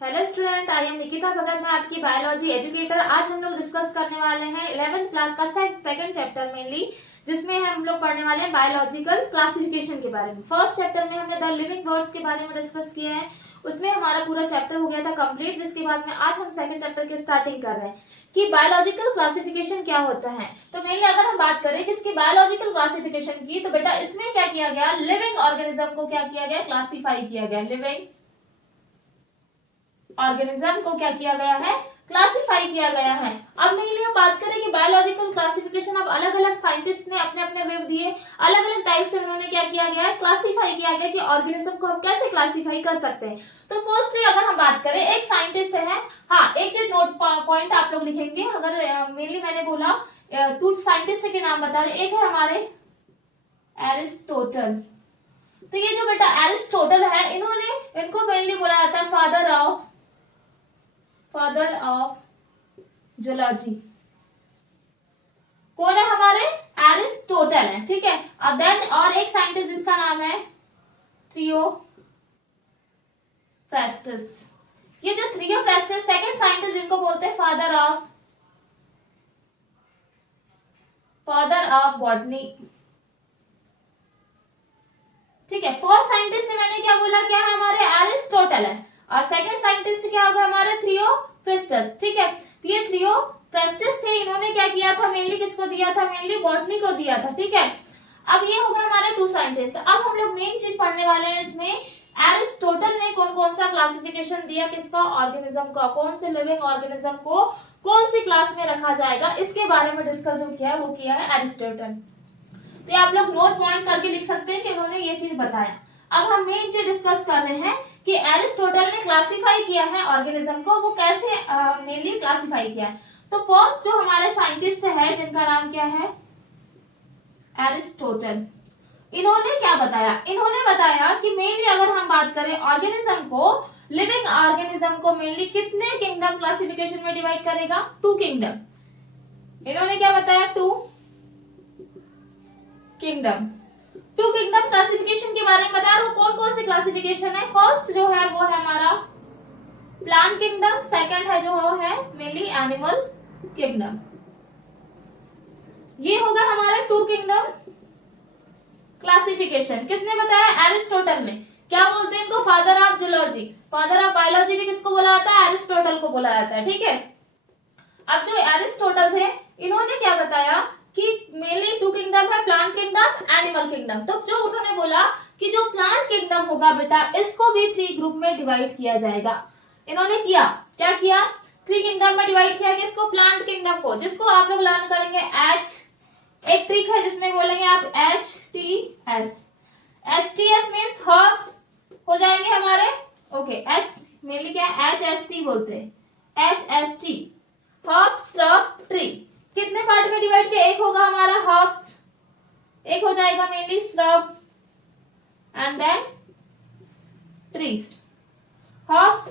Hello student, I am Nikita Bhagat. मैं आपकी biology educator. आज हम लोग डिस्कस करने वाले हैं 11th क्लास का सेकंड चैप्टर मेनली, जिसमें हम लोग पढ़ने वाले हैं बायोलॉजिकल क्लासिफिकेशन के बारे में। फर्स्ट चैप्टर में हमने द लिविंग वर्ड्स के बारे में डिस्कस किया है, उसमें हमारा पूरा चैप्टर हो गया था कंप्लीट। जिसके बाद में आज हम सेकंड चैप्टर की स्टार्टिंग कर रहे हैं कि बायोलॉजिकल क्लासिफिकेशन क्या होता है। तो मेनली अगर हम बात करें किसकी बायोलॉजिकल क्लासिफिकेशन की, तो बेटा इसमें क्या किया गया, लिविंग ऑर्गेनिज्म को क्या किया गया, क्लासीफाई किया गया। लिविंग ऑर्गेनिज्म को क्या किया गया है, क्लासिफाई किया गया है। अब मेनली हम बात करें कि बायोलॉजिकल क्लासिफिकेशन अब अलग अलग साइंटिस्ट ने अपने अपने वेव दिए, अलग अलग टाइप से उन्होंने क्या किया गया है, क्लासिफाई किया गया कि ऑर्गेनिज्म को हम कैसे क्लासिफाई कर सकते हैं। तो फर्स्टली अगर हम बात करें, एक साइंटिस्ट है, हाँ एक चीज नोट पॉइंट आप लोग लिखेंगे। अगर मेनली मैंने बोला टू साइंटिस्ट के नाम बता रहे, एक है हमारे एरिस्टोटल। तो ये जो बेटा एरिस्टोटल है, इनको मेनली बोला जाता है फादर ऑफ जूलॉजी। कौन है हमारे, एरिस्टोटल है, ठीक है। अब देन और एक साइंटिस्ट जिसका नाम है थियोफ्रास्टस। ये जो थियोफ्रास्टस सेकंड साइंटिस्ट जिनको बोलते हैं फादर ऑफ बॉटनी, ठीक है। फर्स्ट साइंटिस्ट मैंने क्या बोला, क्या है हमारे एरिस्टोटल है, और सेकंड साइंटिस्ट क्या होगा हमारे थियोफ्रास्टस, ठीक है। तो ये थियोफ्रास्टस थे, इन्होंने क्या किया था, मेनली किसको दिया था, मेनली बॉटनी को दिया था, ठीक है। अब ये हो गया हमारे टू साइंटिस्ट। अब हम लोग मेन चीज पढ़ने वाले हैं इसमें, एरिस्टोटल ने कौन कौन सा क्लासिफिकेशन दिया, किसका, ऑर्गेनिज्म का, कौन से लिविंग ऑर्गेनिज्म को कौन सी क्लास में रखा जाएगा, इसके बारे में डिस्कस जो किया है वो किया है एरिस्टोटल। तो आप लोग नोट पॉइंट करके लिख सकते हैं कि उन्होंने ये चीज बताया। अब हम मेन चीज डिस्कस कर रहे हैं कि एरिस्टोटल ने क्लासिफाई किया है ऑर्गेनिज्म को, वो कैसे मेनली क्लासिफाई किया है। तो फर्स्ट जो हमारे साइंटिस्ट है जिनका नाम क्या है, एरिस्टोटल, इन्होंने क्या बताया, इन्होंने बताया कि मेनली अगर हम बात करें ऑर्गेनिज्म को, लिविंग ऑर्गेनिज्म को मेनली कितने किंगडम क्लासिफिकेशन में डिवाइड करेगा, टू किंगडम। इन्होंने क्या बताया, टू किंगडम क्लासिफिकेशन के बारे में बता रहा हूं। कौन कौन सी क्लासिफिकेशन है, फर्स्ट जो है वो है हमारा प्लांट किंगडम, सेकंड है जो है मेनली एनिमल किंगडम। ये होगा हमारा टू किंगडम क्लासिफिकेशन। किसने बताया, एरिस्टोटल ने। क्या बोलते हैं इनको, father of zoology, father of biology भी किसको बोला जाता है, एरिस्टोटल को बोला जाता है, ठीक है। अब जो एरिस्टोटल थे, इन्होंने क्या बताया कि मेनली टू किंगडम है, प्लांट किंगडम, एनिमल किंगडम। तो जो उन्होंने बोला कि जो प्लांट किंगडम होगा बेटा, इसको भी 3 ग्रुप में डिवाइड किया जाएगा। इन्होंने किया, क्या किया, 3 किंगडम में डिवाइड किया कि इसको प्लांट किंगडम को, जिसको आप लोग लर्न करेंगे एक ट्रिक है जिसमें बोलेंगे आप HTS मींस हर्ब्स हो जाएंगे हमारे, ओके। एस मेनली क्या है, HST बोलते हैं, HST हर्ब्स, श्रब, ट्री। कितने पार्ट में डिवाइड किया, एक होगा हमारा हर्ब्स, एक हो जाएगा mainly shrub and then trees. Herbs,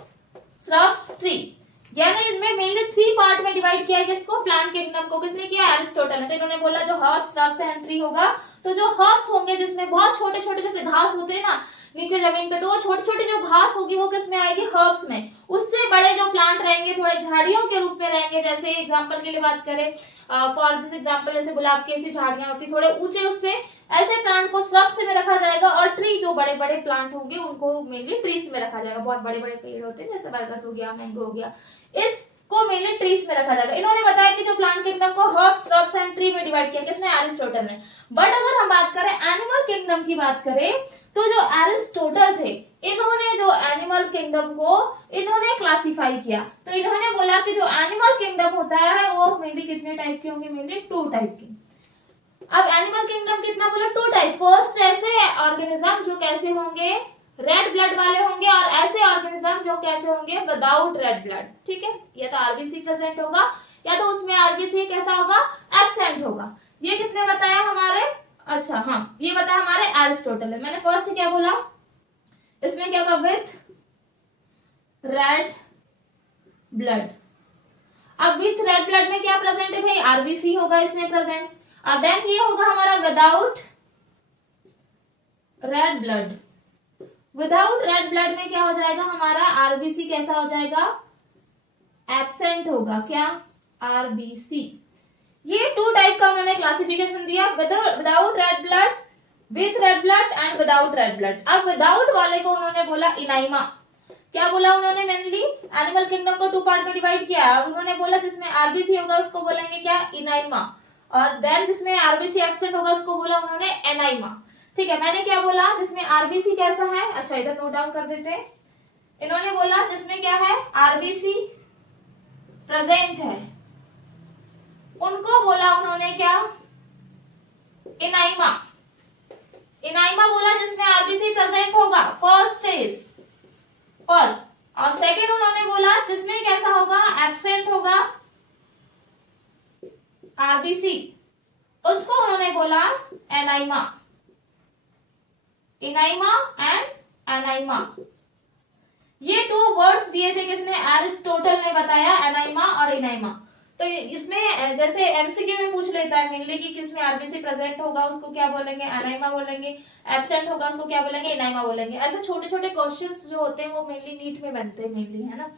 shrubs, tree, यानी इनमें मेनली 3 पार्ट में डिवाइड किया है किसको, प्लांट किंगडम को। किसने किया, एरिस्टोटल ने। तो इन्होंने बोला जो हर्ब्स, श्रब्स एंड ट्री होगा, तो जो हर्ब्स होंगे जिसमें बहुत छोटे छोटे जैसे घास होते हैं ना नीचे जमीन पे, तो वो छोटी छोटी जो घास होगी वो किसमें आएगी, हर्ब्स में। उससे बड़े जो प्लांट रहेंगे थोड़े झाड़ियों के रूप में रहेंगे, जैसे एग्जांपल के लिए बात करें, फॉर दिस एग्जांपल जैसे गुलाब की ऐसी झाड़ियां होती थोड़े ऊंचे, उससे ऐसे प्लांट को श्रब्स में रखा जाएगा। और ट्री जो बड़े बड़े प्लांट होंगे उनको मेनली ट्रीज में रखा जाएगा। बहुत बड़े बड़े पेड़ होते हैं जैसे बरगद हो गया, मैंगो हो गया, इसको मेनली ट्रीज में रखा जाएगा। इन्होंने बताया कि जो प्लांट किंगडम को हर्ब्स, श्रब्स एंड ट्री में डिवाइड किया, किसने, एरिस्टोटल ने। बट अगर हम बात करें एनिमल किंगडम की बात करें, तो जो एरिस्टोटल थे, इन्होंने जो एनिमल किंगडम को इन्होंने क्लासिफाई किया। तो इन्होंने बोला कि जो एनिमल किंगडम होता है वो मेनली कितने टाइप के होंगे, मेनली 2 टाइप के। अब एनिमल किंगडम कितना बोला, 2 टाइप। फर्स्ट ऐसे ऑर्गेनिज्म जो कैसे होंगे, रेड ब्लड वाले होंगे, और ऐसे ऑर्गेनिज्म जो कैसे होंगे, विदाउट रेड ब्लड, ठीक है। या तो आरबीसी प्रेजेंट होगा या तो उसमें आरबीसी कैसा होगा, एब्सेंट होगा। ये किसने बताया हमारे, अच्छा हाँ ये बताया हमारे एरिस्टोटल ने। मैंने फर्स्ट क्या बोला, इसमें क्या होगा, विथ रेड ब्लड। अब विथ रेड ब्लड में क्या प्रेजेंट है भाई, आरबीसी होगा इसमें प्रेजेंट। और देन ये होगा हमारा without red blood. Without red blood में क्या हो जाएगा हमारा आरबीसी कैसा हो जाएगा, एब्सेंट होगा। क्या, आरबीसी। ये 2 टाइप का उन्होंने क्लासिफिकेशन दिया, without red blood, with red blood and without red blood. अब विदाउट वाले को उन्होंने बोला इनाइमा। क्या बोला उन्होंने, मेनली एनिमल किंगडम को 2 पार्ट में डिवाइड किया। उन्होंने बोला जिसमें आरबीसी होगा उसको बोलेंगे क्या, इनाइमा, और देन जिसमें आरबीसी एब्सेंट होगा उसको बोला उन्होंने एनाइमा। ठीक है, मैंने क्या बोला, जिसमें आरबीसी कैसा है, अच्छा इधर नोट डाउन कर देते हैं। इन्होंने बोला जिसमें क्या है, आरबीसी प्रेजेंट है, उनको बोला उन्होंने क्या, इनाइमा। इनाइमा बोला जिसमें आरबीसी प्रेजेंट होगा, फर्स्ट और सेकंड उन्होंने बोला जिसमें कैसा होगा, एब्सेंट होगा आरबीसी, उसको उन्होंने बोला एनाइमा। इनाइमा एंड एनाइमा, ये 2 वर्ड्स दिए थे किसने, एरिस्टोटल ने बताया, एनाइमा और इनाइमा। तो इसमें जैसे एमसीक्यू में पूछ लेता है मेनली कि किसमें आरबीसी प्रेजेंट होगा उसको क्या बोलेंगे, एनाइमा बोलेंगे, एब्सेंट होगा उसको क्या बोलेंगे, इनाइमा बोलेंगे। ऐसे छोटे छोटे क्वेश्चंस जो होते हैं वो मेनली नीट में बनते हैं मेनली, है ना।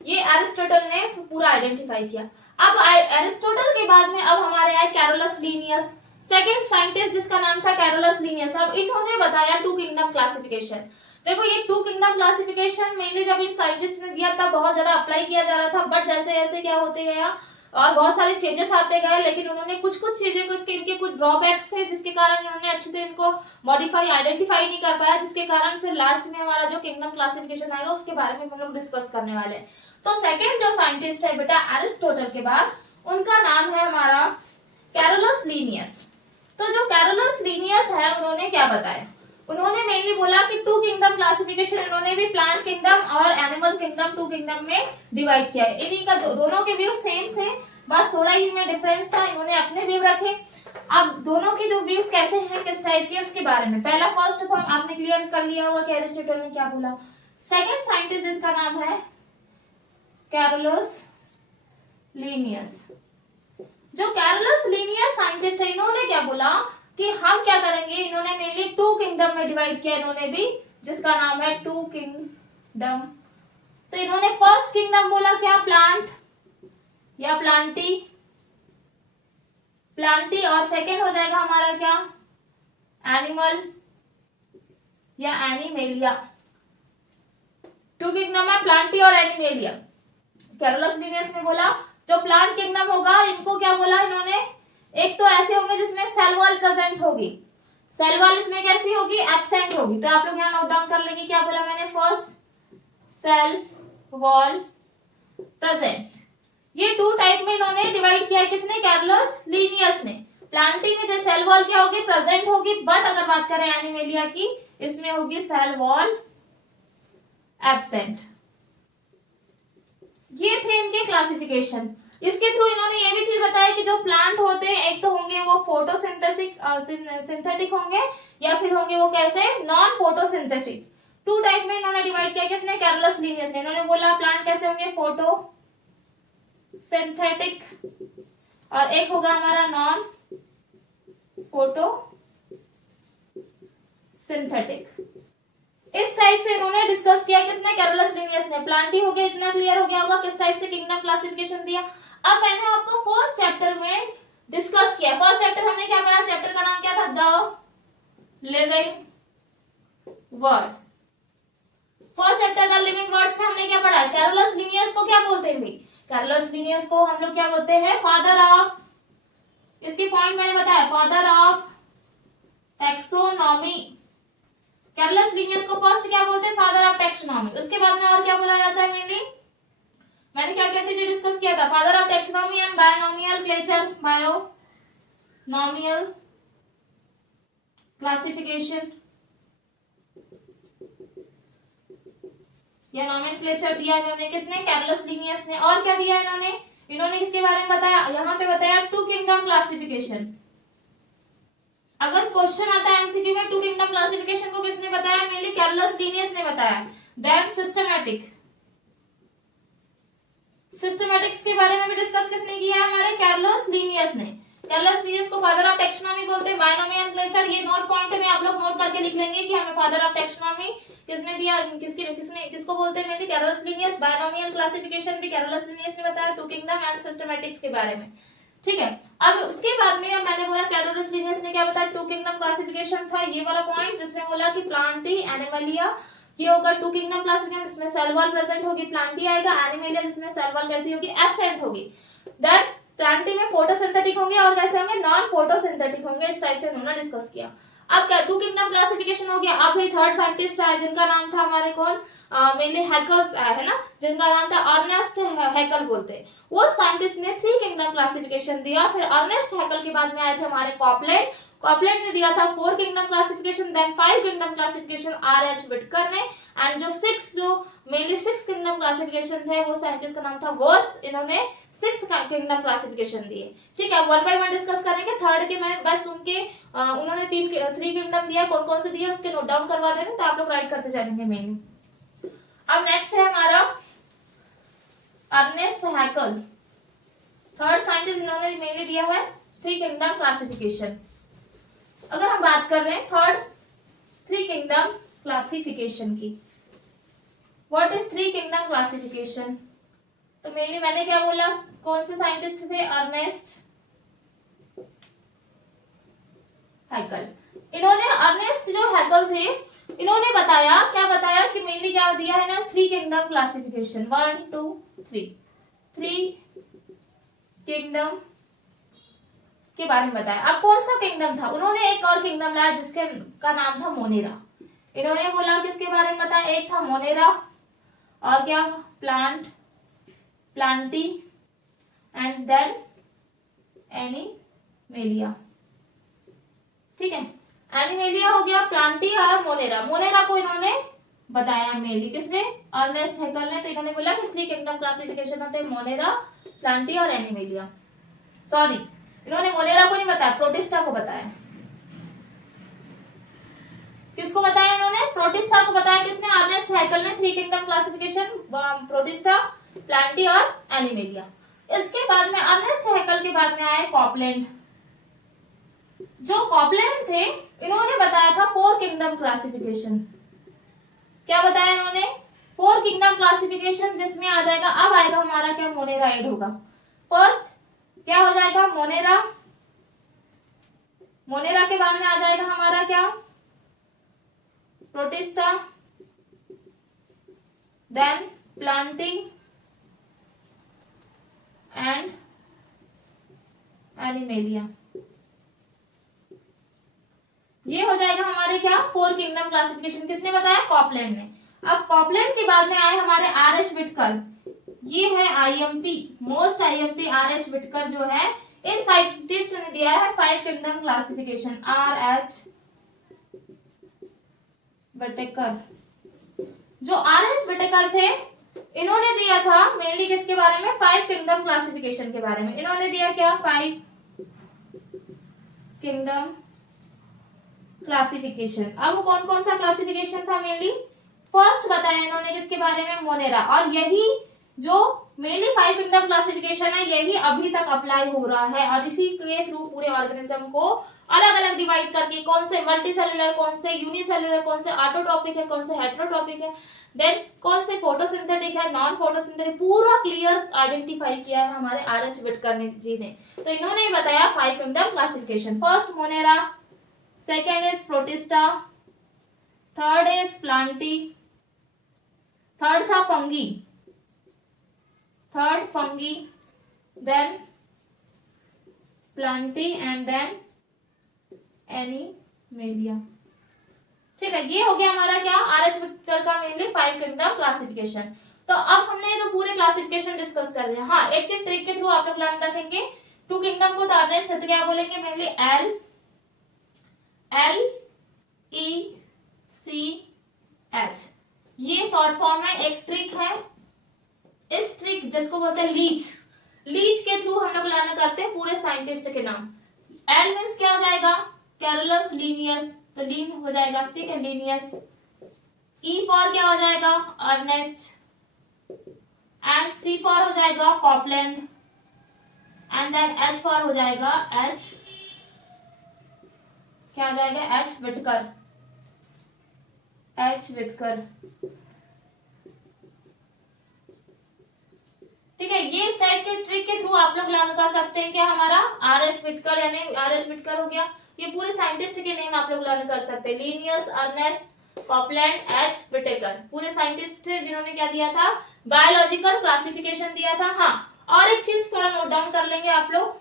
ये एरिस्टोटल ने पूरा आइडेंटिफाई किया। अब एरिस्टोटल के बाद में अब हमारे आए कैरोलस लीनियस, सेकेंड साइंटिस्ट जिसका नाम था कैरोलस लीनियस। अब इन्होंने बताया 2 किंगडम क्लासिफिकेशन। देखो ये 2 किंगडम क्लासिफिकेशन मेनली जब इन साइंटिस्ट ने दिया तब बहुत ज्यादा अप्लाई किया जा रहा था, बट जैसे जैसे क्या होते गया और बहुत सारे चेंजेस आते गए, लेकिन उन्होंने कुछ कुछ चीजें को इसके इनके कुछ ड्रॉबैक्स थे जिसके कारण इन्होंने अच्छे से इनको मॉडिफाई आइडेंटिफाई नहीं कर पाया, जिसके कारण फिर लास्ट में हमारा जो किंगडम क्लासिफिकेशन आएगा उसके बारे में हम लोग डिस्कस करने वाले हैं। तो सेकेंड जो साइंटिस्ट है बेटा एरिस्टोटल के बाद, उनका नाम है हमारा कैरोलस लीनियस। तो जो कैरोलस लीनियस है उन्होंने क्या बताया, उन्होंने मेनली बोला कि 2 किंगडम क्लासिफिकेशन, इन्होंने भी प्लांट किंगडम और एनिमल किंगडम 2 किंगडम में डिवाइड किया है। इन्हीं का दोनों के व्यू सेम थे, बस थोड़ा ही इनमें डिफरेंस था, इन्होंने अपने व्यू रखे। अब दोनों के जो व्यू कैसे हैं, किस टाइप के, उसके बारे में पहला फर्स्ट तो आपने क्लियर कर लिया होगा कि एरिस्टोटल ने क्या बोला। सेकेंड साइंटिस्ट जिसका नाम है कैरोलस लीनियस। जो कैरोलस लीनियस साइंटिस्ट है, इन्होंने क्या बोला कि हम क्या करेंगे, इन्होंने मेनली 2 किंगडम में डिवाइड किया इन्होंने भी, जिसका नाम है 2 किंगडम। तो इन्होंने फर्स्ट किंगडम बोला क्या, प्लांट या प्लांटी, प्लांटी, और सेकंड हो जाएगा हमारा क्या, एनिमल या एनिमेलिया। 2 किंगडम है, प्लांटी और एनिमेलिया। कैरोलस लीनियस ने बोला जो प्लांट किंगडम होगा इनको क्या बोला इन्होंने, एक तो ऐसे होंगे जिसमें सेल वॉल प्रेजेंट होगी, सेल वॉल इसमें कैसी होगी, एब्सेंट होगी। तो आप लोग यहाँ नोट डाउन कर लेंगे, क्या बोला मैंने, फर्स्ट सेल वॉल प्रेजेंट। ये 2 टाइप में इन्होंने डिवाइड किया है, किसने, कैरोलस लीनियस ने। प्लांटी में जो सेल वॉल क्या होगी, प्रेजेंट होगी, बट अगर बात करें एनिमेलिया की, इसमें होगी सेल वॉल एब्सेंट। ये थे इनके क्लासिफिकेशन। इसके थ्रू इन्होंने ये भी चीज बताया कि जो प्लांट होते हैं एक तो होंगे वो सिंथेटिक होंगे, या फिर होंगे वो कैसे, नॉन फोटोसिंथेटिक। 2 टाइप में इन्होंने डिवाइड किया, किसने, कैरोलस लीनियस ने। इन्होंने बोला प्लांट कैसे होंगे, फोटो सिंथेटिक, और एक होगा हमारा नॉन फोटो सिंथेटिक। इस टाइप से इन्होंने डिस्कस किया, किसने, कैरोलस लीनियस ने। प्लांटी हो गया, इतना क्लियर हो गया होगा किस टाइप से किंगडम क्लासिफिकेशन दिया। अब मैंने आपको फर्स्ट चैप्टर में डिस्कस किया। फर्स्ट चैप्टर हमने क्या पढ़ा, चैप्टर का नाम क्या था, the living word. First chapter the living words में हमने क्या पढ़ा, कैरोलस लीनियस को क्या बोलते हैं भाई, कैरोलस लीनियस को हम लोग क्या बोलते हैं, फादर ऑफ, इसके पॉइंट मैंने बताया, father of taxonomy. Carolus Linnaeus को फर्स्ट क्या बोलते हैं, फादर ऑफ टैक्सोनॉमी। उसके बाद में और क्या बोला जाता है मेनली, मैंने क्या क्या चीजें डिस्कस किया था, father of taxonomy and binomial nomenclature, binomial classification या नोमेनक्लेचर दिया इन्होंने, किसने, कैरोलस लीनियस ने। और क्या दिया इन्होंने किसके बारे में बताया, यहाँ पे बताया 2 किंगडम क्लासिफिकेशन। अगर क्वेश्चन आता है एमसीक्यू में 2 किंगडम क्लासिफिकेशन को किसने बताया, मेनली कैरोलस लीनियस ने बताया। देन सिस्टमैटिक्स के बारे में भी डिस्कस किसने किया है, हमारे कैरोलस लीनियस ने। कैरोलस लिनियस को फादर ऑफ टैक्सोनॉमी बोलते हैं, बायनोमियल नोमेनक्लेचर, ये नोट पॉइंट में आप लोग नोट करके लिख लेंगे कि हमें फादर ऑफ टैक्सोनॉमी किसने दिया, किसको बोलते हैं, कैरोलस लिनियस। बायनोमियल क्लासिफिकेशन भी कैरोलस लिनियस ने बताया, टू किंगडम एंड सिस्टमैटिक्स के बारे में, ठीक है। अब उसके बाद में मैंने बोला कैरोलस लिनियस ने क्या बताया, टू किंगडम क्लासिफिकेशन था ये वाला पॉइंट, जिसमें बोला कि प्लांटी एनिमलिया, ये होगा टू किंगडम क्लासिफिकेशन, जिसमें सेल वॉल प्रेजेंट होगी, प्लांटी आएगा, एनिमलिया जिसमें सेल वॉल कैसी होगी, एब्सेंट होगी। दैट प्लांटी में फोटोसिंथेटिक होंगे और कैसे होंगे, नॉन फोटोसिंथेटिक होंगे, इस टाइप से उन्होंने डिस्कस किया। अब क्या टू किंगडम क्लासिफिकेशन हो गया। अब ही थर्ड साइंटिस्ट है जिनका नाम था हमारे कौन, मेनली हैकल्स है ना, जिनका नाम था अर्नेस्ट हैकल बोलते हैं। वो साइंटिस्ट ने थ्री किंगडम क्लासिफिकेशन दिया। फिर अर्नेस्ट हैकल के बाद में आए थे हमारे कॉपलैंड, कॉपलैंड ने दिया था four kingdom classification, then five kingdom classification R H. Whittaker ने, एंड जो मेनली सिक्स किंगडम क्लासिफिकेशन थे वो साइंटिस्ट का नाम था वॉस, इन्होंने सिक्स किंगडम क्लासिफिकेशन दिए, ठीक है। वन बाय वन डिस्कस करेंगे। थर्ड के मैं बस उनके उन्होंने थ्री किंगडम दिया, कौन कौन से दिए उसके नोट डाउन करवा देंगे, तो आप लोग राइट करते जाएंगे मेनली। अब नेक्स्ट है हमारा अर्नेस्ट हैकल, थर्ड साइंटिस्ट, इन्होंने मेनली दिया है थ्री किंगडम क्लासिफिकेशन। अगर हम बात कर रहे हैं थर्ड थ्री किंगडम क्लासिफिकेशन की, what is three kingdom classification, तो मेनली मैंने क्या बोला, कौन से साइंटिस्ट थे, अर्नेस्ट हैकल। इन्होंने अर्नेस्ट जो हैकल थे, इन्होंने बताया, क्या बताया कि मेनली क्या दिया है ना, three kingdom classification, 1 2 3, three kingdom के बारे में बताया। अब कौन सा किंगडम था, उन्होंने एक और किंगडम लाया जिसके का नाम था मोनेरा। इन्होंने बोला किसके बारे में बताया, एक था मोनेरा और क्या प्लांटी एंड देन एनिमेलिया, ठीक है। एनिमेलिया हो गया, प्लांटी और मोनेरा। मोनेरा को इन्होंने बताया मेनली किसने, अर्नेस्ट हैकल ने। तो इन्होंने बोला कि थ्री किंगडम क्लासिफिकेशन होते हैं मोनेरा, प्लांटी और एनिमेलिया। सॉरी, इन्होंने मोनेरा को नहीं बताया, प्रोटिस्टा को बताया। किसको बताया इन्होंने, प्रोटिस्टा को बताया। किसने, अर्नेस्ट हैकल ने। Three kingdom classification protista, Plantae और एनिमेलिया। इसके बाद में अर्नेस्ट हैकल के बाद में आए कॉपलैंड। जो कॉपलैंड थे इन्होंने बताया था फोर किंगडम क्लासिफिकेशन। क्या बताया इन्होंने, फोर किंगडम क्लासिफिकेशन, जिसमें आ जाएगा, अब आएगा हमारा क्या, मोनेरा ऐड होगा। फर्स्ट क्या हो जाएगा, मोनेरा, मोनेरा के बाद में आ जाएगा हमारा क्या, Protista, then planting and Animalia. ये हो जाएगा हमारे क्या, फोर किंगडम क्लासिफिकेशन। किसने बताया, कॉपलैंड ने। अब कॉपलैंड के बाद में आए हमारे आर.एच. विटकर। ये है IMP, most IMP R H. Whittaker जो है, इन साइंटिस्ट ने दिया है five kingdom classification. R H. Whittaker, जो आर.एच. विटकर थे, इन्होंने दिया था मेनली किसके बारे में, फाइव किंगडम क्लासिफिकेशन के बारे में। इन्होंने दिया क्या, फाइव किंगडम क्लासिफिकेशन। अब कौन कौन सा क्लासिफिकेशन था, मेनली फर्स्ट बताया इन्होंने किसके बारे में, मोनेरा। और यही जो मेनली फाइव किंगडम क्लासिफिकेशन है, यही अभी तक अप्लाई हो रहा है, और इसी के थ्रू पूरे ऑर्गेनिज्म को अलग अलग डिवाइड करके, कौन से मल्टी सेलुलर, कौन से यूनिसेलुलर, कौन से ऑटोट्रॉपिक है, कौन से हेटेरोट्रॉपिक है, देन कौन से फोटोसिंथेटिक है, नॉन फोटोसिंथेटिक, पूरा क्लियर आइडेंटिफाई किया है हमारे आर.एच. विटकर जी ने। तो इन्होंने बताया five kingdom classification. First Monera, second is protista, third is planti, third था fungi, third fungi, then planti and then animalia, ठीक है। ये हो गया हमारा क्या, आर.एच. विटकर का मेनली फाइव किंगडम क्लासिफिकेशन। तो अब हमने तो पूरे क्लासिफिकेशन डिस्कस कर लिया। हाँ, एक चीज ट्रिक के थ्रू आप लोग प्लान रखेंगे, टू किंगडम को तो अर्नेस्ट है, तो क्या बोलेंगे, मेनली LECH, ये शॉर्ट फॉर्म है। एक ट्रिक है, इस ट्रिक जिसको बोलते हैं लीच के थ्रू हम लोग लर्न करते हैं पूरे साइंटिस्ट के नाम। एल मीन्स क्या हो जाएगा, कैरोलस लिनियस, तो लीन हो जाएगा, ठीक है, लिनियस। ई फॉर क्या हो जाएगा, अर्नेस्ट, एंड सी फॉर हो जाएगा Copeland, and then H for हो जाएगा एच, क्या आ जाएगा, एच विटकर, एच विटकर। ठीक है, ये इस टाइप के ट्रिक के थ्रू आप लोग लर्न कर सकते हैं कि हमारा आर एच विटकर, यानी आर एच विटकर हो गया। ये पूरे साइंटिस्ट के नेम आप लोग लर्न कर सकते हैं, Linnaeus, Ernest, Copeland, H Whittaker, पूरे साइंटिस्ट थे जिन्होंने क्या दिया था, बायोलॉजिकल क्लासिफिकेशन दिया था। हाँ, और एक चीज थोड़ा नोट डाउन कर लेंगे आप लोग,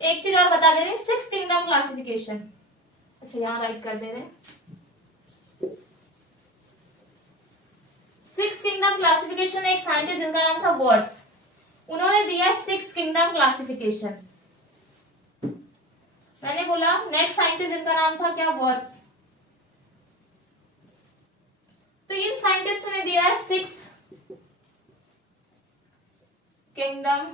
एक चीज और बता दे रहे, सिक्स किंगडम क्लासिफिकेशन। अच्छा, यहाँ राइट कर दे रहे, सिक्स किंगडम क्लासिफिकेशन एक साइंटिस्ट जिनका नाम था वर्स, उन्होंने दिया सिक्स किंगडम क्लासिफिकेशन। मैंने बोला नेक्स्ट साइंटिस्ट जिनका नाम था क्या, वर्स। तो इन साइंटिस्ट ने दिया है सिक्स किंगडम।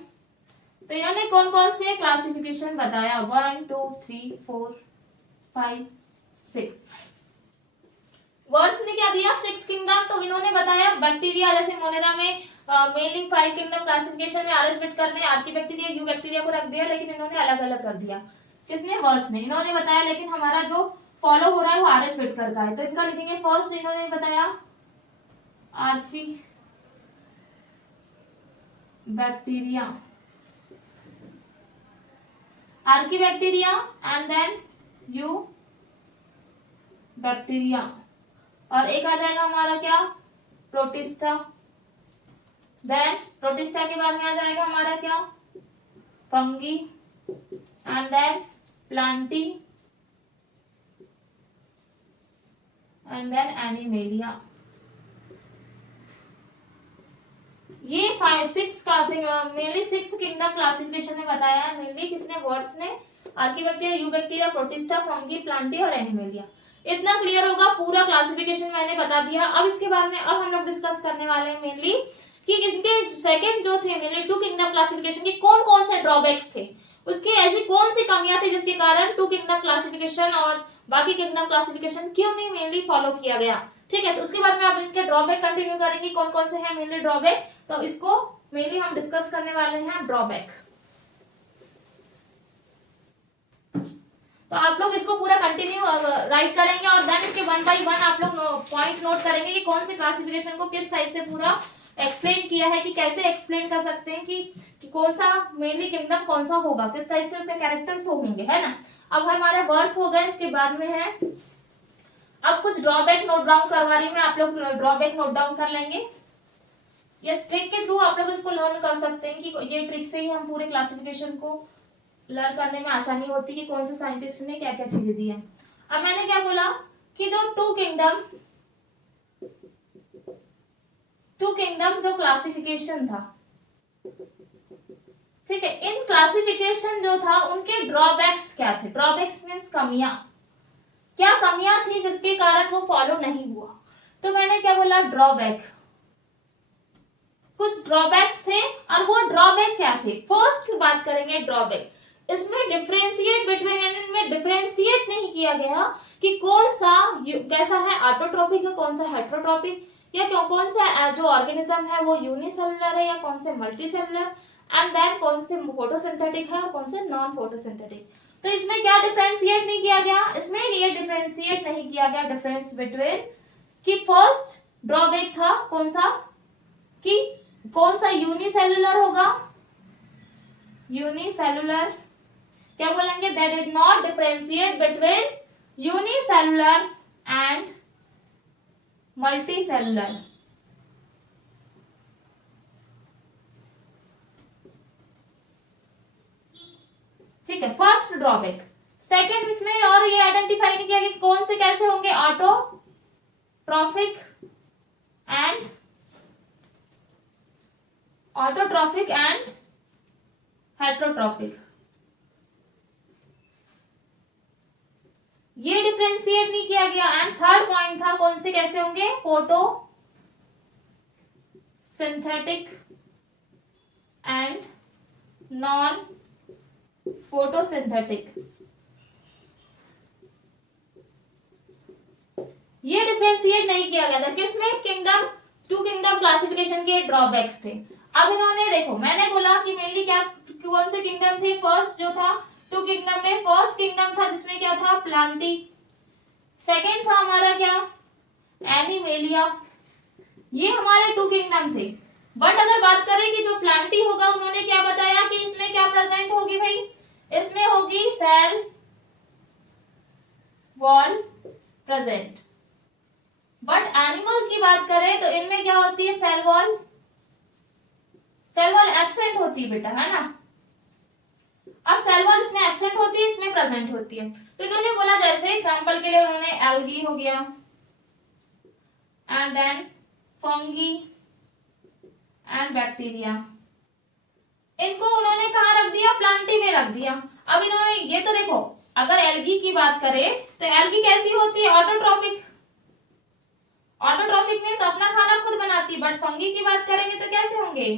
तो इन्होंने कौन कौन से क्लासिफिकेशन बताया, 1 2 3 4 5 6। वर्स ने क्या दिया, सिक्स किंगडम। तो इन्होंने बताया बैक्टीरिया, जैसे मोनेरा में मेनली 5 किंगडम क्लासिफिकेशन में आर एच विटकर ने आर्की बैक्टीरिया, यू बैक्टीरिया को रख दिया, लेकिन इन्होंने अलग अलग कर दिया। किसने, वर्स ने। इन्होंने बताया लेकिन हमारा जो फॉलो हो रहा है वो आर एच विटकर का है, तो इनका लिखेंगे फर्स्ट इन्होंने बताया archaebacteria, archaebacteria, and then eubacteria, और एक आ जाएगा हमारा क्या, प्रोटिस्टा। देन प्रोटिस्टा के बाद में आ जाएगा हमारा क्या, Fungi, and then Plantae, and then Animalia. ये 5 6 का मेनली 6 किंगडम क्लासिफिकेशन में बताया है, मेनली किसने, वर्स ने, Archie bacteria, you bacteria, protista, fungi, Plantae और एनिमेलिया। इतना क्लियर होगा, पूरा क्लासिफिकेशन मैंने बता दिया। अब इसके बाद में अब हम लोग डिस्कस करने वाले हैं मेनली कि इनके सेकंड जो थे मेनली टू किंगडम क्लासिफिकेशन के कौन कौन से ड्रॉबैक्स थे, उसकी ऐसी कौन सी कमियां थी जिसके कारण टू किंगडम क्लासिफिकेशन और बाकी किंगडम क्लासिफिकेशन क्यों नहीं मेनली फॉलो किया गया। ठीक है, तो उसके बाद में आप इनके ड्रॉबैक कंटिन्यू करेंगे, कौन कौन से हैं मेनली ड्रॉबैक, तो इसको मेनली हम डिस्कस करने वाले हैं ड्रॉबैक। तो आप लोग इसको पूरा कंटिन्यू राइट करेंगे और देन इसके वन बाय वन आप लोग पॉइंट नोट करेंगे कि कौन से क्लासिफिकेशन को किस टाइप से पूरा एक्सप्लेन किया है, कि कैसे एक्सप्लेन कर सकते हैं कि कौन सा मेनली किंगडम कौन सा होगा, किस टाइप से उसके कैरेक्टर्स होंगे, है ना। अब हमारे वर्ड्स हो गए, इसके बाद में है अब कुछ ड्रॉबैक नोट डाउन करवा रही हूँ मैं, आप लोग ड्रॉबैक नोट डाउन कर लेंगे। ये ट्रिक के थ्रू आप लोग इसको लर्न कर सकते हैं कि ये ट्रिक से ही हम पूरे क्लासिफिकेशन को लर्न करने में आसानी होती है कि कौन से साइंटिस्ट ने क्या क्या चीजें दी है। अब मैंने क्या बोला कि जो टू किंगडम जो क्लासिफिकेशन था, ठीक है, इन क्लासिफिकेशन जो था उनके ड्रॉबैक्स क्या थे, ड्रॉबैक्स मींस कमियां, क्या कमियां थी जिसके कारण वो फॉलो नहीं हुआ। तो मैंने क्या बोला, ड्रॉबैक, कुछ ड्रॉबैक्स थे, और वो ड्रॉबैक क्या थे। फर्स्ट बात करेंगे ड्रॉबैक, इसमें डिफरेंशिएट बिटवीन, इनमें डिफरेंशिएट नहीं किया गया कि कौन सा कैसा है, ऑटोट्रॉपिक है, कौन सा हेट्रोट्रॉपिक, या कौन सा जो ऑर्गेनिज्म है वो यूनिसेलुलर है या कौन से मल्टीसेलुलर, एंड देन कौन से फोटोसिंथेटिक है और कौन से नॉन फोटोसिंथेटिक। तो इसमें क्या डिफरेंशिएट नहीं किया गया, इसमें ये डिफरेंशिएट नहीं किया गया डिफरेंस बिटवीन, कि फर्स्ट ड्रॉबैक था कौन सा, कि कौन सा यूनिसेलुलर होगा, यूनिसेलुलर, क्या बोलेंगे, they did not differentiate between unicellular and multicellular। ठीक है, फर्स्ट ड्रॉबैक। सेकंड इसमें और ये आइडेंटिफाई नहीं किया कि कौन से कैसे होंगे, ऑटोट्रॉफिक एंड हेट्रोट्रॉपिक, ये डिफरेंशिएट नहीं किया गया। एंड थर्ड पॉइंट था कौन से कैसे होंगे, photo synthetic and non photosynthetic, ये डिफरेंशिएट नहीं किया गया था किसमें, किंगडम टू किंगडम क्लासिफिकेशन के ड्रॉबैक्स थे। अब इन्होंने देखो, मैंने बोला कि मेनली क्या कौन से किंगडम थे, फर्स्ट जो था टू किंगडम में फर्स्ट किंगडम था जिसमें क्या था, प्लांटी। सेकंड था हमारा क्या, एनिमेलिया। ये हमारे टू किंगडम थे। बट अगर बात करें कि जो प्लांटी होगा, उन्होंने क्या बताया कि इसमें क्या प्रेजेंट होगी भाई, इसमें होगी cell wall present. But animal की बात करें तो इनमें क्या होती है, सेल वॉल एब्सेंट होती है बेटा, है ना। अब सेल वॉल इसमें एब्सेंट होती है, इसमें प्रेजेंट होती है। तो इन्होंने बोला, जैसे एग्जांपल के लिए उन्होंने एल्गी हो गया, and then fungi and bacteria, इनको उन्होंने कहाँ रख दिया, प्लांटी में रख दिया। अब इन्होंने ये तो देखो, अगर एल्गी की बात करें तो एल्गी कैसी होती है, ऑटोट्रॉपिक। ऑटोट्रॉपिक मीन्स अपना खाना खुद बनाती है। बट फंगी की बात करेंगे तो कैसे होंगे,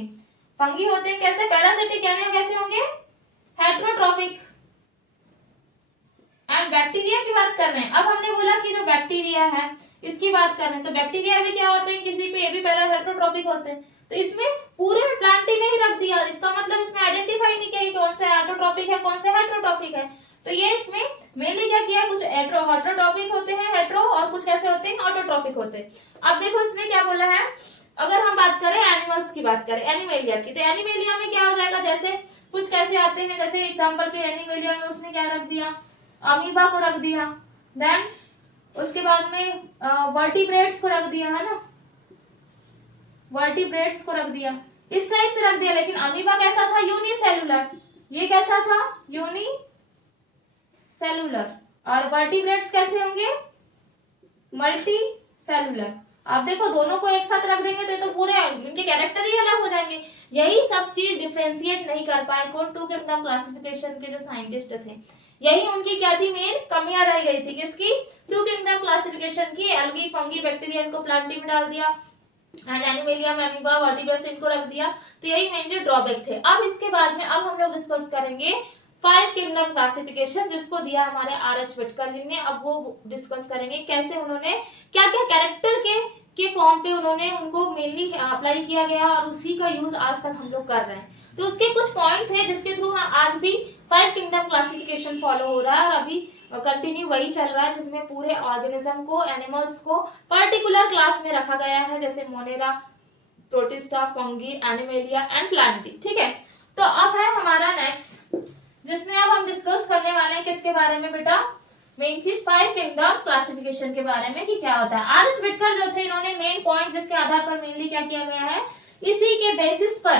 फंगी होते हैं कैसे, पैरासिटिक, यानी कैसे होंगे, हेट्रोट्रॉपिक। एंड बैक्टीरिया की बात कर रहे हैं। अब हमने बोला कि जो बैक्टीरिया है इसकी बात कर रहे हैं, तो बैक्टीरिया भी क्या होते हैं, किसी पे ये भी हेट्रोट्रॉपिक होते हैं। तो इसमें पूरे में प्लांटी में ही रख दिया, इसका मतलब इसमें आइडेंटिफाई नहीं किया कि कौन सा ऑटोट्रॉपिक है कौन सा हेट्रोट्रॉपिक है। तो ये इसमें मेनली क्या किया, कुछ हेट्रोट्रॉपिक होते हैं हेट्रो, और कुछ कैसे होते हैं, ऑटोट्रॉपिक होते हैं। अब देखो इसमें क्या बोला है, अगर हम बात करें एनिमल्स की बात करें, एनिमेलिया की, तो एनिमेलिया में क्या हो जाएगा, जैसे कुछ कैसे आते हैं, जैसे एग्जांपल के एनिमेलिया में उसने क्या रख दिया, अमीबा को रख दिया, देन उसके बाद में वर्टिब्रेट्स को रख दिया, है ना, वर्टिब्रेट्स को रख दिया, इस टाइप से रख दिया। लेकिन अमीबा कैसा था, यूनिसेलुलर, ये कैसा था, यूनिसेलुलर, और वर्टिब्रेट्स कैसे होंगे, मल्टी सेलुलर। आप देखो दोनों को एक साथ रख देंगे तो पूरे इनके कैरेक्टर ही अलग हो जाएंगे। यही सब चीज डिफरेंशिएट नहीं कर पाए कौन, टू किंगडम क्लासिफिकेशन के जो साइंटिस्ट थे, यही उनकी क्या थी, मेन कमियां रह गई थी, किसकी, टू किंगडम क्लासिफिकेशन की। एल्गी, फंगी, बैक्टीरिया इनको प्लांटी में डाल दिया, एंड एनिमेलिया, अमीबा, वर्टिब्रेट्स इनको रख दिया। तो यही मेनली ड्रॉबैक थे। अब इसके बाद में अब हम लोग डिस्कस करेंगे फाइव किंगडम क्लासिफिकेशन, जिसको दिया हमारे आर.एच. विटकर जी ने। अब वो डिस्कस करेंगे कैसे उन्होंने क्या क्या कैरेक्टर के फॉर्म पे उन्होंने उनको मेनली अप्लाई किया गया, और उसी का यूज आज तक हम लोग कर रहे हैं। तो उसके कुछ पॉइंट थे जिसके थ्रू आज भी फाइव किंगडम क्लासिफिकेशन फॉलो हो रहा है, और अभी कंटिन्यू वही चल रहा है, जिसमें पूरे ऑर्गेनिज्म को, एनिमल्स को पर्टिकुलर क्लास में रखा गया है, जैसे Monera, protista, fungi, animalia and Plantae. ठीक है, तो अब है हमारा नेक्स्ट, जिसमें अब हम डिस्कस करने वाले हैं किसके बारे में बेटा, मेन चीज फाइव किंगडम क्लासिफिकेशन के बारे में कि क्या होता है। आर.एच. विटकर जो थे, इन्होंने मेन पॉइंट जिसके आधार पर मेनली क्या किया गया है, इसी के बेसिस पर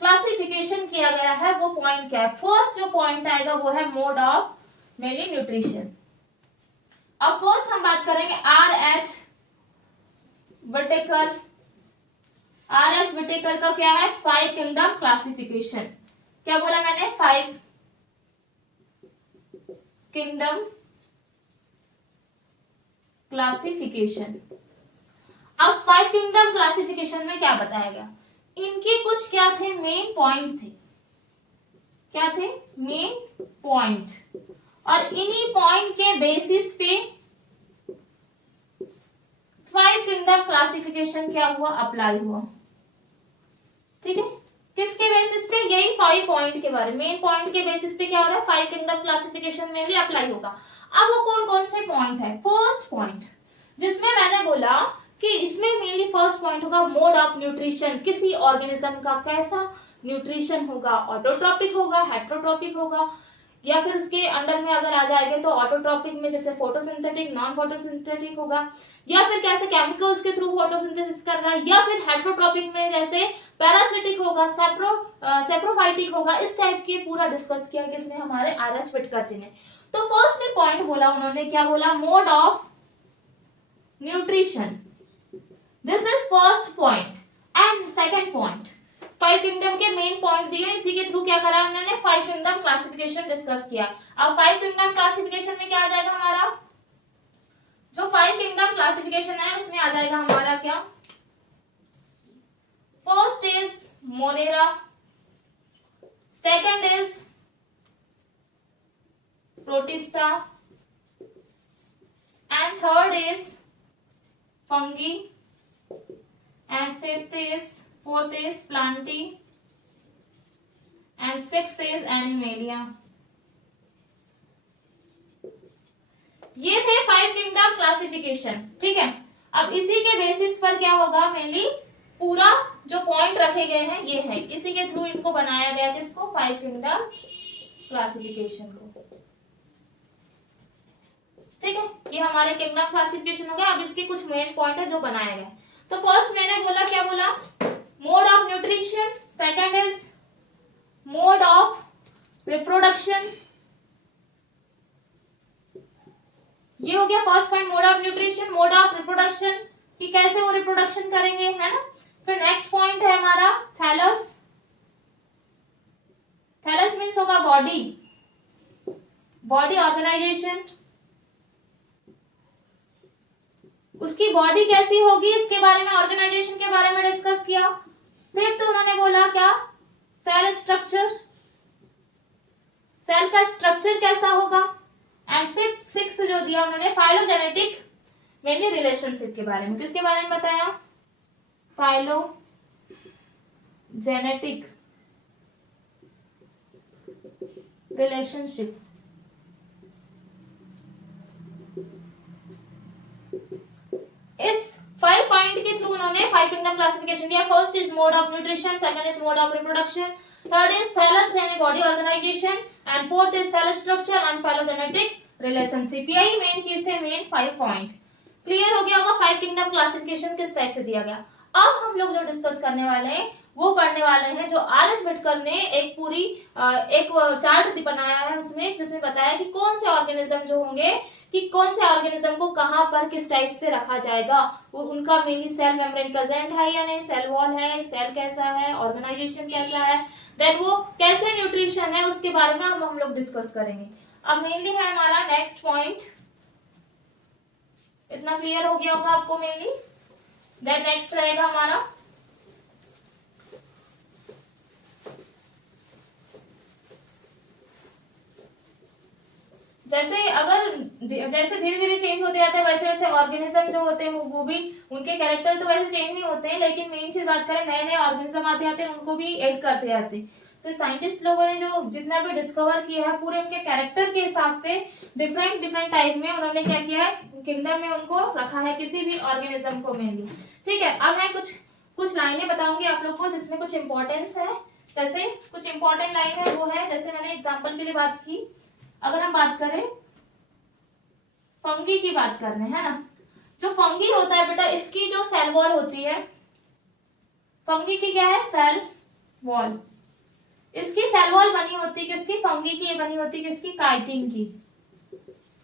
क्लासिफिकेशन किया गया है। वो पॉइंट क्या है, फर्स्ट जो पॉइंट आएगा वो है मोड ऑफ मेनली न्यूट्रिशन। अब फर्स्ट हम बात करेंगे आर.एच. विटेकर। आर.एच. विटेकर का क्या है, फाइव किंगडम क्लासिफिकेशन। क्या बोला मैंने, फाइव किंगडम क्लासिफिकेशन। अब फाइव किंगडम क्लासिफिकेशन में क्या बताया गया, इनके कुछ क्या थे, मेन पॉइंट थे, क्या थे, मेन पॉइंट, और इन्हीं पॉइंट के बेसिस पे फाइव किंगडम क्लासिफिकेशन क्या हुआ, अप्लाई हुआ। ठीक है, किसके बेसिस पे, यही फाइव पॉइंट के बारे में, मेन पॉइंट के बेसिस पे क्या हो रहा है, फाइव किंगडम क्लासिफिकेशन में भी अप्लाई होगा। अब वो कौन कौन से पॉइंट है, फर्स्ट पॉइंट जिसमें मैंने बोला कि इसमें मेनली फर्स्ट पॉइंट होगा मोड ऑफ न्यूट्रिशन, किसी ऑर्गेनिज्म का कैसा न्यूट्रिशन होगा, ऑटोट्रॉपिक होगा, हेट्रोट्रॉपिक होगा, या फिर उसके अंडर में अगर आ जाएगा तो ऑटोट्रॉपिक में जैसे फोटोसिंथेटिक, नॉन फोटोसिंथेटिक होगा, या फिर कैसे केमिकल्स के थ्रू फोटोसिंथेसिस कर रहा है, या फिर हेट्रोट्रॉपिक में जैसे पैरासिटिक होगा, सेप्रोफाइटिक होगा। इस टाइप के पूरा डिस्कस किया किसने, हमारे आर.एच. विटकर जी ने। तो फर्स्ट पॉइंट बोला उन्होंने, क्या बोला, mode of nutrition, this is first point. And second point, five kingdom के मेन पॉइंट दिए, इसी के थ्रू क्या करा उन्होंने, फाइव किंगडम क्लासिफिकेशन डिस्कस किया। अब फाइव किंगडम क्लासिफिकेशन में क्या आ जाएगा हमारा, जो फाइव किंगडम क्लासिफिकेशन है उसमें आ जाएगा हमारा क्या, first is Monera, second is protista, and third is fungi, and fifth is fourth is Plantae and six is animalia. ये थे 5 किंगडम क्लासिफिकेशन, ठीक है। अब इसी के बेसिस पर क्या होगा, मेनली पूरा जो पॉइंट रखे गए हैं ये है, इसी के थ्रू इनको बनाया गया, किसको, 5 किंगडम क्लासिफिकेशन को, ठीक है। ये हमारे किंगडम क्लासिफिकेशन हो गया। अब इसके कुछ मेन पॉइंट है जो बनाया गया। तो फर्स्ट मैंने बोला, क्या बोला, mode of nutrition, second is mode of reproduction, ये हो गया first point, mode of nutrition, mode of reproduction, कि कैसे वो रिप्रोडक्शन करेंगे, है ना। फिर नेक्स्ट पॉइंट है हमारा थैलस, थैलस मीन्स होगा बॉडी, बॉडी ऑर्गेनाइजेशन, उसकी बॉडी कैसी होगी इसके बारे में, ऑर्गेनाइजेशन के बारे में डिस्कस किया। फिर तो उन्होंने बोला क्या, सेल स्ट्रक्चर, सेल का स्ट्रक्चर कैसा होगा। एंड फिफ्थ सिक्स जो दिया उन्होंने फाइलोजेनेटिक, मेनली रिलेशनशिप के बारे में, किसके बारे में बताया, फाइलोजेनेटिक रिलेशनशिप। इस 5 पॉइंट के थ्रू उन्होंने 5 किंगडम क्लासिफिकेशन दिया। First is mode of nutrition, second is mode of reproduction, third is thallus यानी body organisation, and fourth is cell structure and phylogenetic relationship. यही मेन चीज थे, मेन 5 पॉइंट। क्लियर हो गया होगा 5 किंगडम क्लासिफिकेशन किस type से दिया गया। अब हम लोग जो डिस्कस करने वाले हैं वो पढ़ने वाले हैं जो आर.एच. भटकर ने एक पूरी एक चार्ट बनाया है उसमें, जिसमें बताया कि कौन से ऑर्गेनिज्म जो होंगे, कि कौन से ऑर्गेनिज्म को कहां पर किस टाइप से रखा जाएगा, वो उनका मेनली सेल मेम्ब्रेन प्रेजेंट है या नहीं, सेल वॉल है, सेल कैसा है, ऑर्गेनाइजेशन कैसा है, देन वो कैसे न्यूट्रिशन है, उसके बारे में हम लोग डिस्कस करेंगे। अब मेनली है हमारा नेक्स्ट पॉइंट, इतना क्लियर हो गया होगा आपको मेनली। देन नेक्स्ट रहेगा हमारा जैसे धीरे धीरे चेंज होते जाते हैं वैसे वैसे ऑर्गेनिज्म जो होते हैं वो भी उनके कैरेक्टर तो वैसे चेंज नहीं होते हैं, लेकिन मेन चीज बात करें नए नए ऑर्गेनिज्म आते जाते हैं, उनको भी ऐड करते जाते हैं। तो साइंटिस्ट लोगों ने जो जितना भी डिस्कवर किया है पूरे उनके कैरेक्टर के हिसाब से डिफरेंट डिफरेंट टाइप में उन्होंने क्या किया है, किंगडम में उनको रखा है, किसी भी ऑर्गेनिज्म को मेनली। ठीक है, अब मैं कुछ लाइनें बताऊंगी आप लोग को जिसमें कुछ इंपॉर्टेंस है। जैसे कुछ इंपॉर्टेंट लाइन है वो है, जैसे मैंने एग्जाम्पल के लिए बात की, अगर हम बात करें फंगी की बात कर रहे हैं ना, जो फंगी होता है बेटा, इसकी जो सेल वॉल होती है, फंगी की क्या है, सेल वॉल, इसकी सेल वॉल बनी होती है किसकी, फंगी की बनी होती है किसकी, काइटिन की।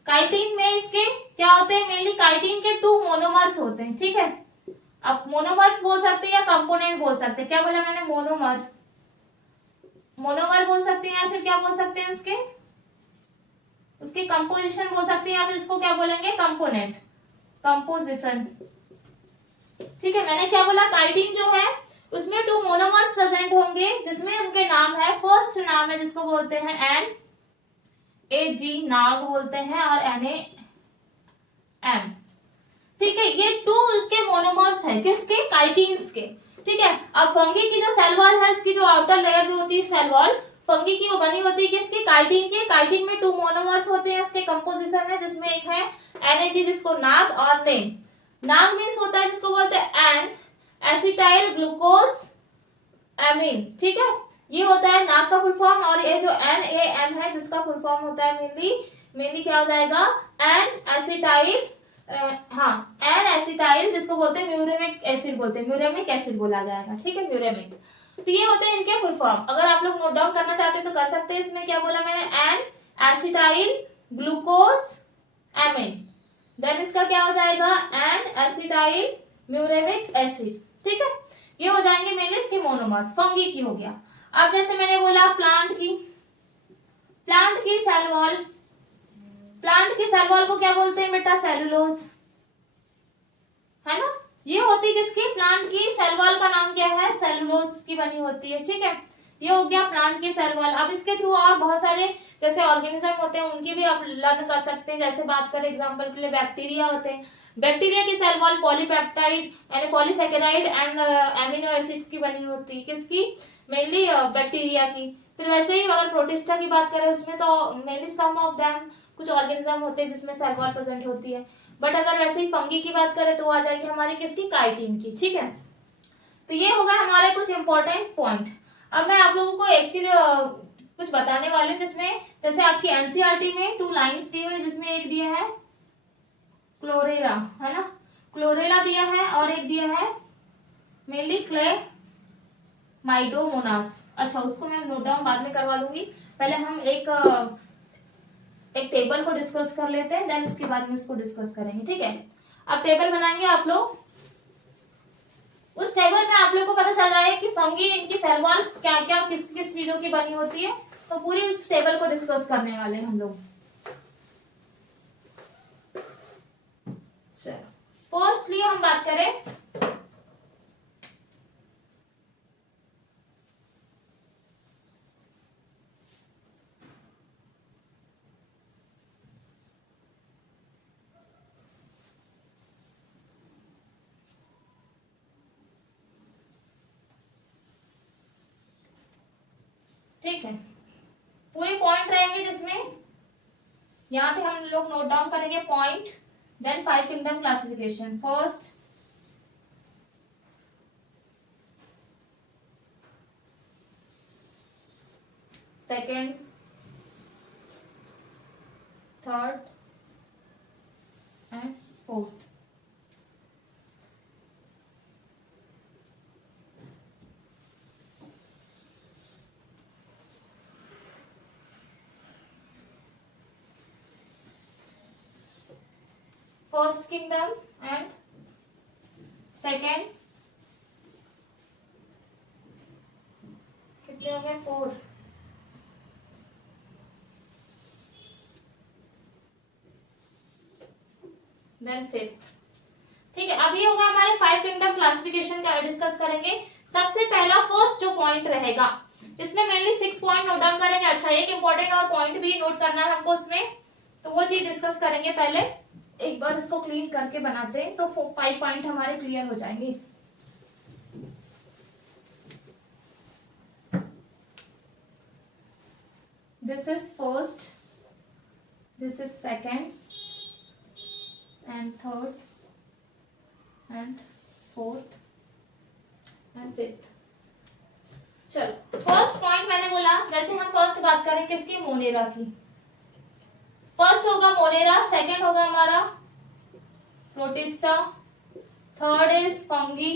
काइटिन में इसके क्या होते हैं, मेनली काइटिन के 2 मोनोमर्स होते हैं। ठीक है, अब मोनोमर्स बोल सकते हैं या कंपोनेंट बोल सकते हैं, क्या बोला मैंने, मोनोमर, मोनोमर बोल सकते हैं या फिर क्या बोल सकते हैं उसके कंपोजिशन बोल सकते हैं, या फिर इसको क्या बोलेंगे, कंपोनेंट, कंपोजिशन। ठीक है, मैंने क्या बोला, काइटिन जो है उसमें 2 मोनोमर्स प्रेजेंट होंगे जिसमें उनके नाम है, फर्स्ट नाम है जिसको बोलते हैं NAG, नाग बोलते हैं, और NAM। ठीक है, ये 2 इसके मोनोमर्स है किसके, काइटिन्स के। ठीक है, अब फंगी की जो सेल वॉल है, इसकी जो आउटर लेयर जो होती है सेल वॉल फंगी की, वो बनी होती है किसकी, काइटिन की। काइटिन में 2 मोनोमर्स होते हैं, इसके कंपोजिशन है जिसमें एक है NAG जिसको नाग, और नेम, नाग मीन्स होता है जिसको बोलते हैं एन एसिटाइल ग्लूकोज एमीन। ठीक है, ये होता है नाग का फुल फॉर्म, और ये जो NAM है जिसका फुल फॉर्म होता है मेनली क्या हो जाएगा, एन एसिटाइल, एन एसिटाइल जिसको बोलते हैं म्यूरेमिक एसिड बोलते हैं, म्यूरेमिक एसिड बोला जाएगा। ठीक है, म्यूरेमिक। तो ये होते हैं इनके फुल फॉर्म, अगर आप लोग नोट डाउन करना चाहते हैं तो कर सकते हैं। इसमें क्या बोला मैंने, N acetyl glucose amine, then इसका क्या हो जाएगा, एन एसिटाइल म्यूरेमिक एसिड। ठीक है, ये हो जाएंगे मेनली इसके मोनोमर्स, फंगी की हो गया। अब जैसे मैंने बोला प्लांट की सेल वॉल, प्लांट की सेल वॉल को क्या बोलते हैं बेटा, सेलुलोज, है ना। ये होती है किसकी, प्लांट की सेल वॉल का नाम क्या है, सेलुलोज की बनी होती है। ठीक है, ये हो गया प्लांट की सेल वॉल। अब इसके थ्रू आप बहुत सारे जैसे ऑर्गेनिज्म होते हैं उनकी भी आप लर्न कर सकते हैं। जैसे बात करें एग्जांपल के लिए बैक्टीरिया होते हैं, बैक्टीरिया की सेल वॉल पॉलीपेप्टाइड यानी पॉलीसैकेराइड एंड एमिनो एसिड्स की बनी होती है, किसकी, मेनली बैक्टीरिया की। फिर वैसे ही अगर प्रोटिस्टा की बात करें उसमें तो मेनली सम ऑफ देम कुछ ऑर्गेनिज्म होते हैं जिसमें सेल वॉल प्रेजेंट होती है, बट अगर वैसे ही फंगी की बात करें तो आ जाएगी हमारी किसकी, काइटिन की। ठीक है, तो ये होगा हमारे कुछ इंपॉर्टेंट पॉइंट। अब मैं आप लोगों को एक चीज कुछ बताने वाले जिसमें जैसे आपकी एनसीईआरटी में 2 लाइंस दी हुई, जिसमें एक दिया है क्लोरेला, है ना, क्लोरेला दिया है, और एक दिया है मेनली क्लेमाइडोमोनास। अच्छा, उसको मैं नोट डाउन बाद में करवा दूंगी, पहले हम एक टेबल को डिस्कस कर लेते हैं, देन उसके बाद में इसको डिस्कस करेंगे। ठीक है, अब टेबल बनाएंगे आप लोग, उस टेबल में आप लोग को पता चल जाए कि फंगी इनकी सेल वॉल क्या क्या किस किस चीजों की बनी होती है, तो पूरी उस टेबल को डिस्कस करने वाले हैं हम लोग। चलो, फर्स्टली हम बात करें ठीक है, पूरे पॉइंट रहेंगे जिसमें यहाँ पे हम लोग नोट डाउन करेंगे point, then 5 kingdom classification. First, second, third and fourth. First kingdom and second, कितने हो गए, 4, देन 5th। ठीक है, अब ये होगा हमारे 5 किंगडम क्लासिफिकेशन का डिस्कस करेंगे। सबसे पहला फर्स्ट जो पॉइंट रहेगा, इसमें मेनली 6 पॉइंट नोट डाउन करेंगे। अच्छा, एक इंपॉर्टेंट और पॉइंट भी नोट करना है हमको उसमें, तो वो चीज डिस्कस करेंगे। पहले एक बार इसको क्लीन करके बनाते हैं तो 5 पॉइंट हमारे क्लियर हो जाएंगे। This is first, this is second and third and fourth and 5th। चलो, फर्स्ट पॉइंट मैंने बोला, जैसे हम फर्स्ट बात करें किसकी, मोनेरा की। फर्स्ट होगा मोनेरा, सेकंड होगा हमारा protista, third is fungi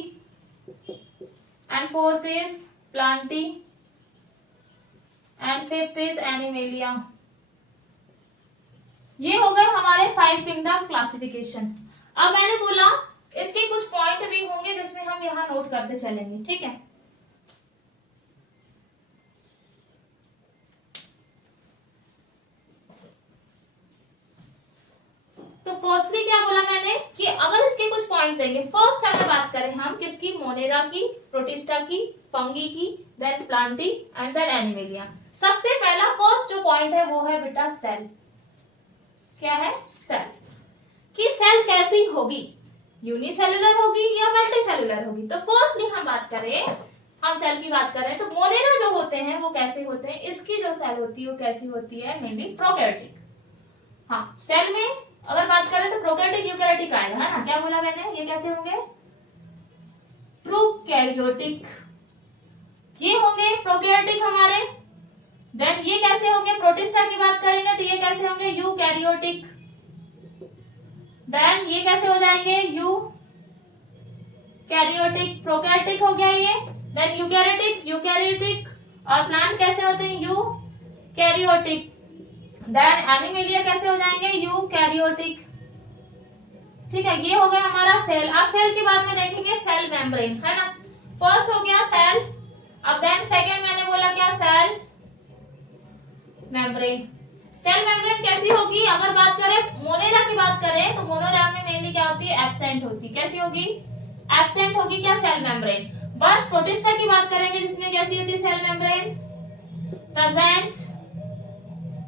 and fourth is Plantae and 5th is animalia. ये हो गए हमारे 5 किंगडम क्लासिफिकेशन। अब मैंने बोला इसके कुछ पॉइंट भी होंगे जिसमें हम यहाँ नोट करते चलेंगे। ठीक है, तो फर्स्टली क्या बोला मैंने कि अगर इसके कुछ पॉइंट देंगे, फर्स्ट अगर बात करें हम किसकी, मोनेरा की, प्रोटिस्टा की, फंगी की, then Plantae and then Animalia. सबसे पहला फर्स्ट जो पॉइंट है वो है बेटा सेल। क्या है, सेल। कि सेल कैसी होगी, यूनिसेलुलर होगी या मल्टीसेलुलर होगी। तो फर्स्टली हम बात करें, हम सेल की बात करें तो मोनेरा जो होते हैं वो कैसे होते हैं, इसकी जो सेल होती है वो कैसी होती है, मेनली प्रोकैरियोटिक। हाँ, सेल में अगर बात करें तो प्रोकैरियोटिक यूकैरियोटिक आएगा, है ना, क्या बोला मैंने, ये कैसे होंगे, प्रोकैरियोटिक, ये होंगे प्रोकैरियोटिक हमारे। देन ये कैसे होंगे, प्रोटिस्टा की बात करेंगे तो ये कैसे होंगे, यूकैरियोटिक। देन ये कैसे हो जाएंगे, यूकैरियोटिक, प्रोकैरियोटिक हो गया ये। देन यूकैरियोटिक, यूकैरियोटिक, और प्लांट कैसे होते हैं, यूकैरियोटिक। देन एनिमेलिया कैसे हो जाएंगे, यूकैरियोटिक। ठीक है, ये हो गया हमारा सेल। अब सेल के बाद में देखेंगे सेल मेम्ब्रेन, है ना। फर्स्ट हो गया सेल, अब देन सेकंड मैंने बोला क्या, सेल मेम्ब्रेन। सेल मेम्ब्रेन कैसी होगी, अगर बात करें मोनेरा की बात करें तो मोनेरा में मेनली क्या होती है, एब्सेंट होती है। कैसी होगी, एब्सेंट होगी क्या, सेल मेम्ब्रेन। बट प्रोटिस्टा की बात करेंगे जिसमें कैसी होती है cell membrane, present,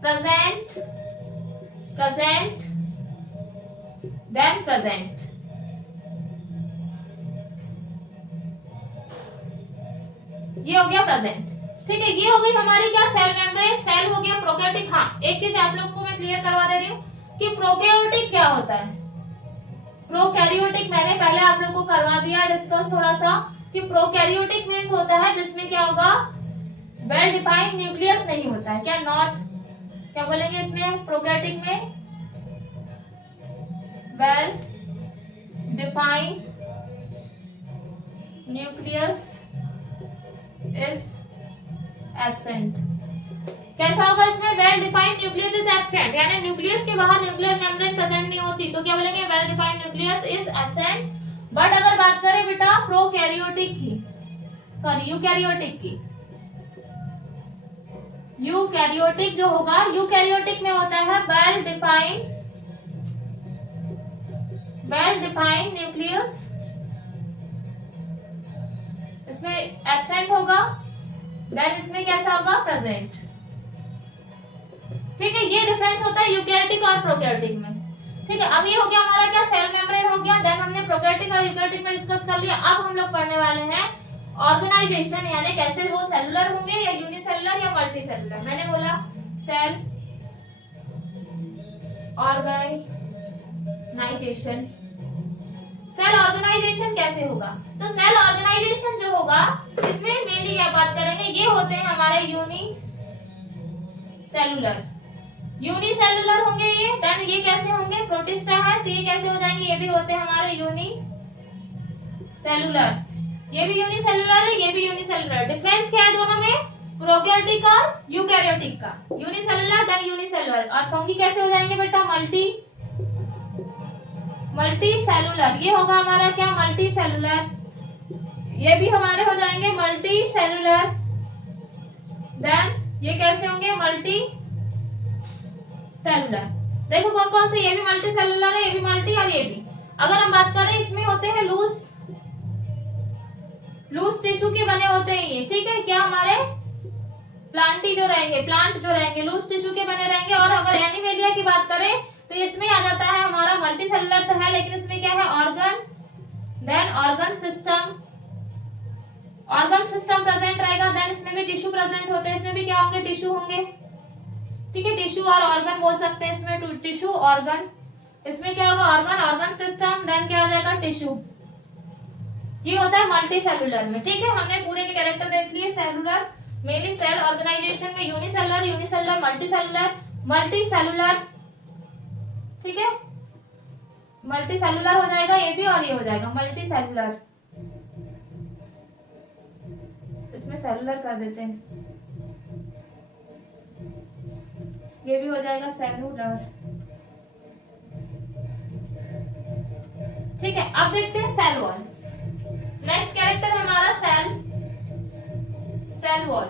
present, present then present. ये हो गया प्रेजेंट। ठीक है, ये हो गई हमारी क्या, सेल मेम्ब्रेन, सेल हो गया प्रोकैरियोटिक। हाँ, एक चीज आप लोग को मैं क्लियर करवा दे रही हूँ कि प्रोकैरियोटिक क्या होता है। प्रोकैरियोटिक मैंने पहले आप लोग को करवा दिया डिस्कस थोड़ा सा, कि प्रोकैरियोटिक मींस होता है जिसमें क्या होगा, वेल डिफाइंड न्यूक्लियस नहीं होता है। क्या नॉट, क्या बोलेंगे इसमें, प्रोकैरियोटिक में well defined nucleus is absent. कैसा होगा इसमें, well defined nucleus is absent, यानी न्यूक्लियस के बाहर न्यूक्लियर मेम्ब्रेन प्रेजेंट नहीं होती, तो क्या बोलेंगे, well defined nucleus is absent. But अगर बात करें बेटा प्रोकैरियोटिक की, सॉरी यूकैरियोटिक की, यूकैरियोटिक जो होगा, यूकैरियोटिक में होता है वेल डिफाइंड न्यूक्लियस, इसमें एब्सेंट होगा, देन इसमें कैसा होगा, प्रेजेंट। ठीक है, ये डिफरेंस होता है यूकैरियोटिक और प्रोकैरियोटिक में। ठीक है, अब ये हो गया हमारा क्या, सेल मेम्ब्रेन हो गया, देन हमने प्रोकैरियोटिक और यूकैरियोटिक में डिस्कस कर लिया। अब हम लोग पढ़ने वाले हैं ऑर्गेनाइजेशन, यानी कैसे वो सेलुलर होंगे या यूनिसेलुलर या मल्टी सेलुलर। मैंने बोला सेल ऑर्गेनाइजेशन, सेल ऑर्गेनाइजेशन कैसे होगा, तो सेल ऑर्गेनाइजेशन जो होगा इसमें मेनली क्या बात करेंगे, ये होते हैं हमारे यूनिसेलुलर होंगे ये। देन ये कैसे होंगे, प्रोटिस्टा है तो ये कैसे हो जाएंगे, ये भी होते हैं हमारे यूनिसेलुलर, ये भी यूनिसेलुलर है, ये भी यूनिसेलुलर। डिफरेंस क्या है दोनों में, प्रोकैरियोटिक और यूकैरियोटिक का, यूनिसेलुलर देन यूनिसेलुलर। और फंगी कैसे हो जाएंगे बेटा, मल्टी सेलुलर, ये होगा हमारा क्या, मल्टी सेलुलर, ये भी हमारे हो जाएंगे मल्टी सेलुलर। देन ये कैसे होंगे, मल्टी सेलुलर। देखो कौन कौन से, ये भी मल्टी सेलुलर है, ये भी मल्टी, और ये भी। अगर हम बात करें इसमें होते हैं लूज टिश्यू के बने होते हैं ये। ठीक है, क्या हमारे प्लांट जो रहेंगे लूज टिश्यू के बने रहेंगे। और अगर एनिमेलिया की बात करें तो इसमें आ जाता है हमारा मल्टी सेलुलर तो है, लेकिन इसमें क्या है, organ, then organ system present रहेगा। देन इसमें भी टिश्यू प्रेजेंट होते हैं, इसमें भी क्या होंगे, टिश्यू होंगे। ठीक है, टिश्यू और ऑर्गन बोल सकते हैं इसमें, टिश्यू ऑर्गन, इसमें क्या होगा, ऑर्गन सिस्टम, देन क्या हो जाएगा, टिश्यू। ये होता है मल्टी सेलुलर में। ठीक है, हमने पूरे के कैरेक्टर देख लिए सेलुलर, मेनली सेल ऑर्गेनाइजेशन में यूनिसेलुलर, मल्टी सेलुलर। ठीक है, मल्टी सेलुलर हो जाएगा ये भी, और ये हो जाएगा मल्टी सेलुलर, इसमें सेलुलर कर देते हैं, ये भी हो जाएगा सेलुलर। ठीक है, अब देखते हैं सेल वॉल। नेक्स्ट कैरेक्टर है हमारा सेल वॉल।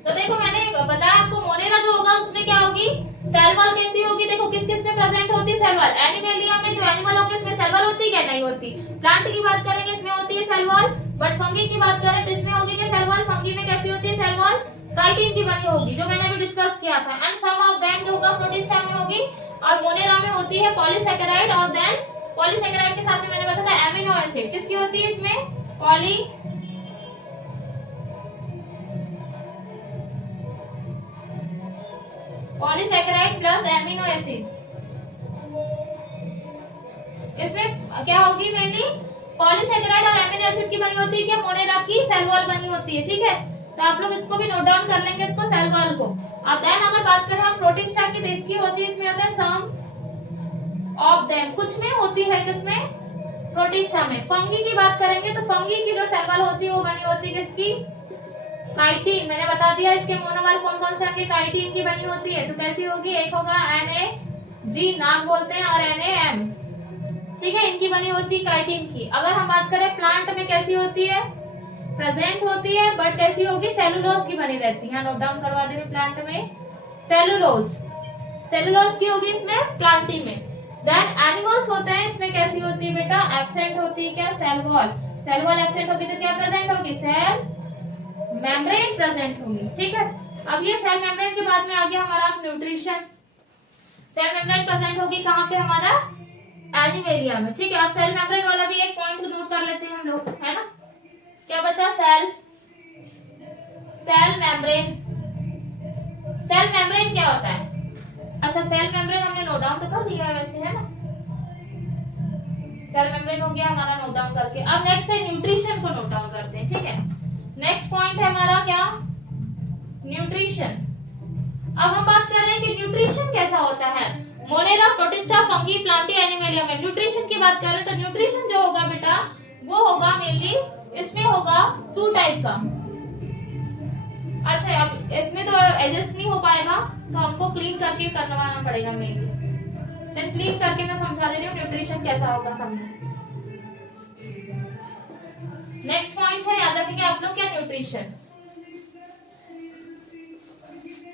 तो देखो मैंने बताया आपको, मोनेरा जो होगा उसमें क्या होगी, सेल वॉल कैसी होगी। देखो किस किस में प्रेजेंट होती है सेल वॉल, एनिमेलिया में जो एनिमल होंगे इसमें सेल वॉल होती है क्या, नहीं होती। प्लांट की बात करेंगे इसमें होती है सेल वॉल, बट फंगी की बात करें तो इसमें होगी क्या सेल वॉल, फंगी में कैसी होती है सेल वॉल, काइटिन की बनी होगी, जो मैंने अभी डिस्कस किया था। एंड सम ऑफ देम जो होगा प्रोटिस्टा में होगी, और मोनेरा में होती है पॉलीसैकेराइड, और देन पॉलीसैकेराइड के साथ में मैंने बताया था एमिनो एसिड, किसकी होती है इसमें, पॉलीसैकेराइड प्लस एमिनो एसिड। इसमें क्या होगी, मेनली पॉलीसैकेराइड और एमिनो एसिड की बनी होती है क्या, मोनेरा की सेल वॉल बनी होती है। ठीक है, तो आप लोग इसको भी नोट डाउन कर लेंगे, इसको सेल वॉल को। अब देन अगर बात करें हम प्रोटिस्टा की, तो इसकी होती है, इसमें होता है सम ऑफ देम, कुछ में होती है, किसमें, प्रोटिस्टा में। फंगी की बात करेंगे तो फंगी की जो सेल वॉल होती है वो बनी होती है किसकी, काइटिन। मैंने बता दिया इसके मोनोमर कौन कौन से होंगे, काइटिन की बनी होती है। तो कैसी होगी, एक होगा NAG, नाग बोलते हैं, और NAM। ठीक है, इनकी बनी होती है काइटिन की। अगर हम बात करें प्लांट में कैसी होती है, प्रेजेंट होती है, बट कैसी होगी, सेलुलोज की बनी रहती है। नोट डाउन करवा दे प्लांट में सेलुलोज की होगी इसमें, प्लांटी में। देन एनिमल्स होते हैं, इसमें कैसी होती है बेटा, एब्सेंट होती है क्या, सेल वॉल एब्सेंट होगी तो क्या प्रेजेंट होगी, सेल मेम्ब्रेन प्रेजेंट होगी। ठीक है, अब ये सेल मेम्ब्रेन के बाद में आ गया हमारा न्यूट्रिशन। सेल मेम्ब्रेन प्रेजेंट होगी कहाँ पे, हमारा एनिमेलिया में, ठीक है। अब सेल मेम्ब्रेन वाला भी एक पॉइंट नोट कर लेते हैं हम लोग, है ना। क्या बचा? Cell membrane. सेल मेम्ब्रेन क्या होता है? अच्छा, सेल मेम्ब्रेन हमने नोट डाउन तो कर दिया है वैसे, है ना। सेल मेम्ब्रेन हो गया हमारा नोट डाउन करके। अब नेक्स्ट है न्यूट्रिशन को नोट डाउन करते हैं, ठीक है। नेक्स्ट पॉइंट है हमारा क्या? न्यूट्रिशन। अब हम बात कर रहे हैं कि न्यूट्रिशन कैसा होता है। Monera, protista, fungi, Plantae, animalia में न्यूट्रिशन की बात कर रहे हैं तो न्यूट्रिशन जो होगा बेटा वो होगा मेनली, इसमें होगा 2 टाइप का। अच्छा, अब इसमें तो एडजस्ट नहीं हो पाएगा तो हमको क्लीन करके करवाना पड़ेगा मेनली। देन क्लीन करके मैं समझा दे रही हूँ न्यूट्रिशन कैसा होगा समझे। नेक्स्ट पॉइंट है, याद रखेंगे आप लोग, क्या? न्यूट्रिशन।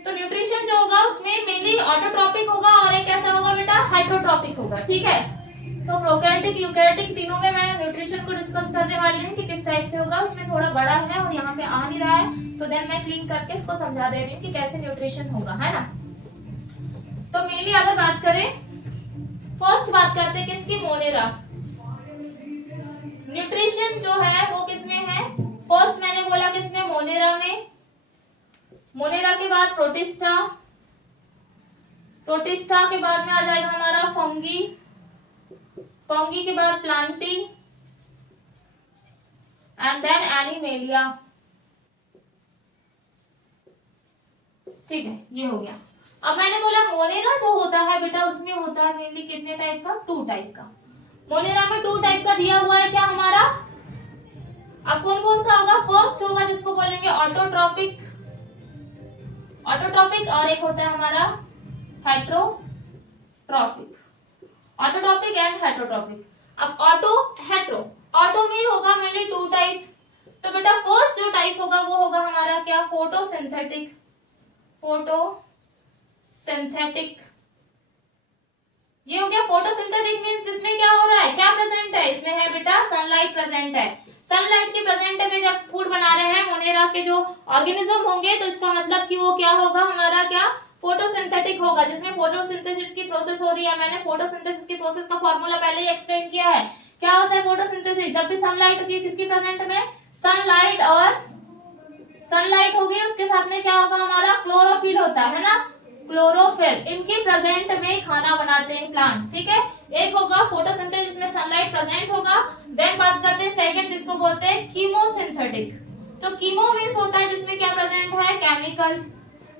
तो न्यूट्रिशन जो होगा उसमें मेनली ऑटोट्रॉपिक होगा और एक कैसा होगा बेटा? हेटेरोट्रॉपिक होगा, ठीक है। तो प्रोकैरियोटिक, यूकैरियोटिक तीनों में मैं न्यूट्रिशन को डिस्कस करने वाली हूँ कि किस टाइप से होगा। उसमें थोड़ा बड़ा है और यहाँ पे आ नहीं रहा है, तो देन मैं क्लीन करके इसको समझा दे रही हूँ कि कैसे न्यूट्रिशन होगा, है ना। तो मेनली अगर बात करें, फर्स्ट बात करते हैं किसकी? मोनेरा। न्यूट्रिशन जो है वो किसमें है? फर्स्ट मैंने बोला किसमें? मोनेरा में। मोनेरा के बाद प्रोटिस्टा, प्रोटिस्टा के बाद में आ जाएगा हमारा फंगी, फंगी के बाद प्लांटी एंड देन एनिमेलिया, ठीक है। ये हो गया। अब मैंने बोला मोनेरा जो होता है बेटा उसमें होता है मेनली कितने टाइप का? 2 टाइप का। मोनेरा में 2 टाइप का दिया हुआ है क्या हमारा? अब कौन कौन सा होगा? फर्स्ट होगा जिसको बोलेंगे ऑटोट्रॉपिक, ऑटोट्रॉपिक, और एक होता है हमारा हेटेरोट्रॉपिक। Autotrophic and heterotrophic. अब ऑटो, हेटेरो। ऑटो में होगा मेनली 2 टाइप। तो बेटा फर्स्ट जो टाइप होगा वो होगा हमारा क्या? फोटोसिंथेटिक। फोटोसिंथेटिक, ये हो गया फोटोसिंथेटिक मींस जिसमें क्या हो रहा है? क्या प्रेजेंट है इसमें? है बेटा सनलाइट प्रेजेंट है। सनलाइट की प्रेजेंट में जब फूड बना रहे हैं मोनेरा के जो ऑर्गेनिज्म होंगे तो इसका मतलब कि वो क्या होगा हमारा? क्या? फोटोसिंथेटिक होगा, जिसमें फोटोसिंथेसिस की प्रोसेस हो रही है। मैंने फोटोसिंथेसिस की प्रोसेस का फॉर्मूला पहले ही एक्सप्लेन किया है। क्या होता है फोटोसिंथेसिस? जब भी सनलाइट होगी किसकी प्रेजेंट में? सनलाइट, और सनलाइट होगी उसके साथ में क्या होगा हमारा? क्लोरोफिल होता है ना, क्लोरोफिल। इनकी प्रेजेंट में खाना बनाते हैं प्लांट, ठीक है। एक होगा फोटोसिंथेसिस जिसमें सनलाइट प्रेजेंट होगा। देन बात करते हैं सेकंड जिसको बोलते हैं कीमोसिंथेटिक। तो कीमो मींस होता है जिसमें क्या प्रेजेंट है? केमिकल।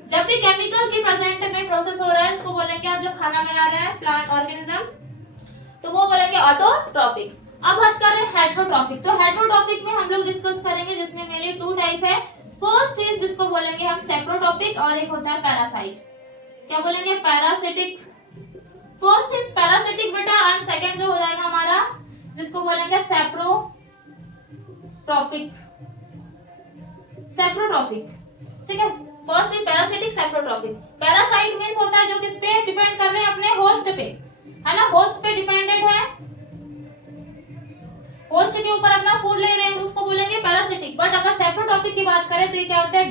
जब भी केमिकल की प्रेजेंट में प्रोसेस हो रहा है उसको बोलेंगे आप जो खाना बना रहे हैं प्लांट ऑर्गेनिज्म, तो वो बोलेंगे ऑटोट्रॉपिक। अब बात कर रहे हैं हेटेरोट्रॉपिक। तो हेटेरोट्रॉपिक में हम लोग डिस्कस करेंगे जिसमें मेनली 2 टाइप है। फर्स्ट इज जिसको बोलेंगे हम सेप्रोट्रॉपिक और एक होता है पैरासाइट। क्या बोलेंगे? पैरासिटिक। फर्स्ट इज पैरासिटिक बेटा एंड सेकंड जो हो जाएगा हमारा जिसको बोलेंगे सेप्रोट्रॉपिक। सेप्रोट्रॉपिक, ठीक है। First is parasitic, saprotrophic. Parasite means होता है जो किस पे डिपेंड कर रहे हैं? अपने होस्ट पे, है ना। होस्ट पे डिपेंडेंट है, होस्ट के ऊपर अपना फूड ले रहे हैं, उसको बोलेंगे पैरासिटिक। बट अगर सेप्रोट्रॉपिक की बात करें तो ये क्या होता है?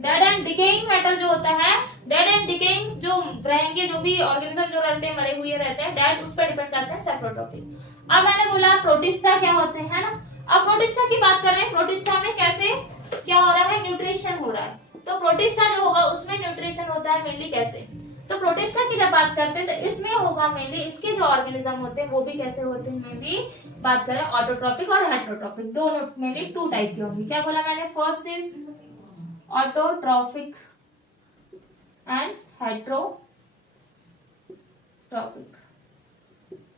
डेड एंड डिकेइंग मैटर जो होता है, डेड एंड डिकेइंग जो रहेंगे, जो भी ऑर्गेनिज्म जो रहते हैं मरे हुए रहते हैं, डेड उस पर डिपेंड करते हैं सेप्रोट्रॉपिक। अब मैंने बोला प्रोटिस्टा क्या होते हैं, है ना। अब प्रोटिस्टा की बात कर रहे हैं, प्रोटिस्टा में कैसे क्या हो रहा है? न्यूट्रिशन हो रहा है। तो प्रोटिस्टा जो होगा उसमें न्यूट्रिशन होता है मेनली कैसे? तो प्रोटिस्टा की जब बात करते हैं तो इसमें होगा मेनली इसके जो ऑर्गेनिज्म होते हैं वो भी कैसे होते हैं? मेनली बात करें ऑटोट्रॉपिक और हेटेरोट्रॉपिक, दोनों मेनली 2 टाइप की होंगी। क्या बोला मैंने? First is autotrophic and heterotrophic.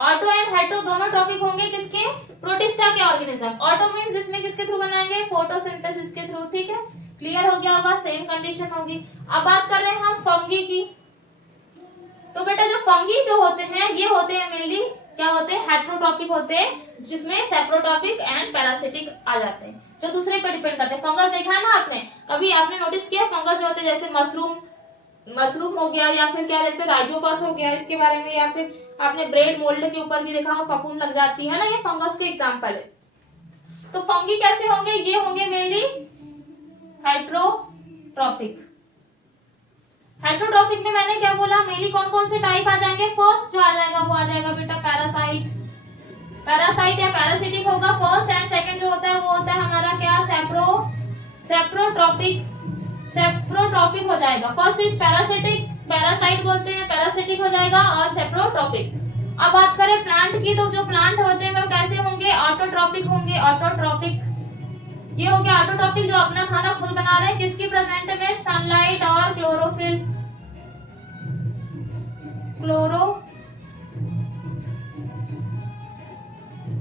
Auto and hetero दोनों ट्रॉपिक होंगे किसके? प्रोटिस्टा के ऑर्गेनिज्म। ऑटो मींस जिसमें किसके थ्रू बनाएंगे? फोटोसिंथेसिस के थ्रू, ठीक है। क्लियर हो गया होगा, सेम कंडीशन होगी। अब बात कर रहे हैं हम फंगी की। तो बेटा जो फंगी जो होते हैं ये होते हैं मेनली क्या होते हैं? हेटेरोट्रॉपिक होते हैं, जिसमें सेप्रोट्रॉपिक एंड पैरासिटिक आ जाते हैं, जो दूसरे पर डिपेंड करते हैं। फंगस देखा है ना आपने? कभी आपने नोटिस किया फंगस जो होते हैं जैसे मशरूम हो गया, या फिर क्या रहते हैं राइजोपस हो गया इसके बारे में, या फिर आपने ब्रेड मोल्ड के ऊपर भी देखा हो फफूंद लग जाती है ना, ये फंगस के एग्जांपल है। तो फंगी कैसे होंगे? ये होंगे मेनली हेटेरोट्रॉपिक। हेटरोट्रॉपिक में मैंने क्या बोला, मेनली कौन कौन से टाइप आ जाएंगे, फर्स्ट जो आ जाएगा वो आ जाएगा बेटा पैरासाइट, पैरासाइट या पैरासिटिक होगा फर्स्ट, एंड सेकंड जो होता है वो होता है हमारा क्या, सेप्रोट्रॉपिक, सेप्रोट्रॉपिक हो जाएगा। फर्स्ट इज पैरासिटिक, पैरासाइट बोलते हैं, पैरासिटिक हो जाएगा, और सेप्रोट्रॉपिक। अब बात करें प्लांट की, तो जो प्लांट होते हैं वो कैसे होंगे, ऑटोट्रॉपिक होंगे, ऑटोट्रॉपिक। ये हो गया ऑटोट्रॉपिक, जो अपना खाना खुद बना रहे हैं, किसकी प्रेजेंट में, सनलाइट और क्लोरोफिल,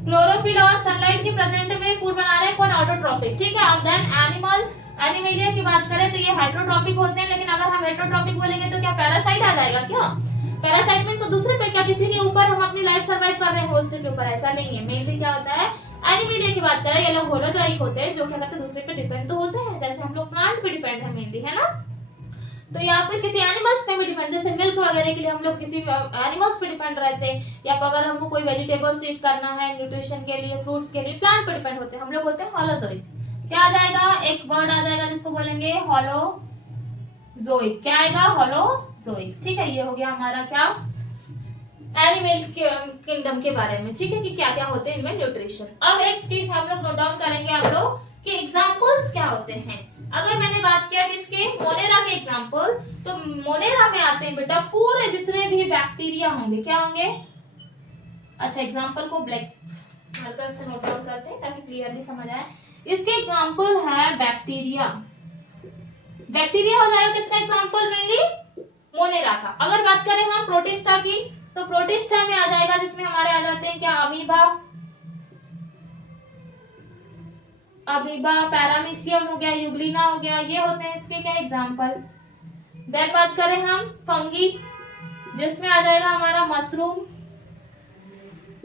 क्लोरोफिल और सनलाइट की प्रेजेंट में फूड बना रहे हैं, कौन, ऑटोट्रॉपिक, ठीक है। अब देन एनिमलिया की बात करें तो ये हेटरोट्रॉपिक होते हैं, लेकिन अगर हम हेटरोट्रॉपिक बोलेंगे तो क्या पैरासाइट आ जाएगा क्या, पैरासाइट मींस तो दूसरे पे, क्या किसी के ऊपर हम अपनी लाइफ सर्वाइव कर रहे हैं होस्ट के ऊपर, ऐसा नहीं है। मेनली क्या होता है, एनिमलिया की बात करें, ये लोग होलोजोइक होते हैं, जो क्या करते हैं दूसरे पे डिपेंड तो होते हैं, जैसे हम लोग प्लांट पे डिपेंड है मेनली, है ना। तो यहाँ पे किसी एनिमल्स पे भी डिपेंड, जैसे मिल्क वगैरह के लिए हम लोग किसी एनिमल्स पे डिपेंड रहते हैं, या अगर हमको कोई वेजिटेबल्स ईट करना है न्यूट्रिशन के लिए, फ्रूट्स के लिए, प्लांट पे डिपेंड होते हैं, हम लोग बोलते हैं होलोजोइक। क्या आ जाएगा, एक वर्ड आ जाएगा जिसको बोलेंगे होलोजोइक, क्या आएगा, होलोजोइक, ठीक है। ये हो गया हमारा क्या, एनिमल किंगडम के बारे में, ठीक है, कि क्या क्या होते हैं इनमें न्यूट्रिशन। अब एक चीज हम लोग नोट डाउन करेंगे आप लोग कि एग्जांपल्स क्या होते हैं। अगर मैंने बात किया किसके, मोनेरा के एग्जांपल, तो मोनेरा में आते हैं बेटा पूरे जितने भी बैक्टीरिया होंगे, क्या होंगे, अच्छा एग्जांपल को ब्लैक मार्कर से नोट डाउन करते हैं ताकि क्लियरली समझ आए। इसके एग्जांपल है बैक्टीरिया, बैक्टीरिया हो जाएगा किसका एग्जांपल, मेनली मोनेरा का। अगर बात करें हम प्रोटिस्टा की, तो प्रोटिस्टा में आ जाएगा जिसमें हमारे आ जाते हैं क्या, अमीबा, अमीबा, पैरामीशियम हो गया, यूग्लिना हो गया, ये होते हैं इसके क्या एग्जांपल। देन बात करें हम फंगी, जिसमें आ जाएगा हमारा मशरूम,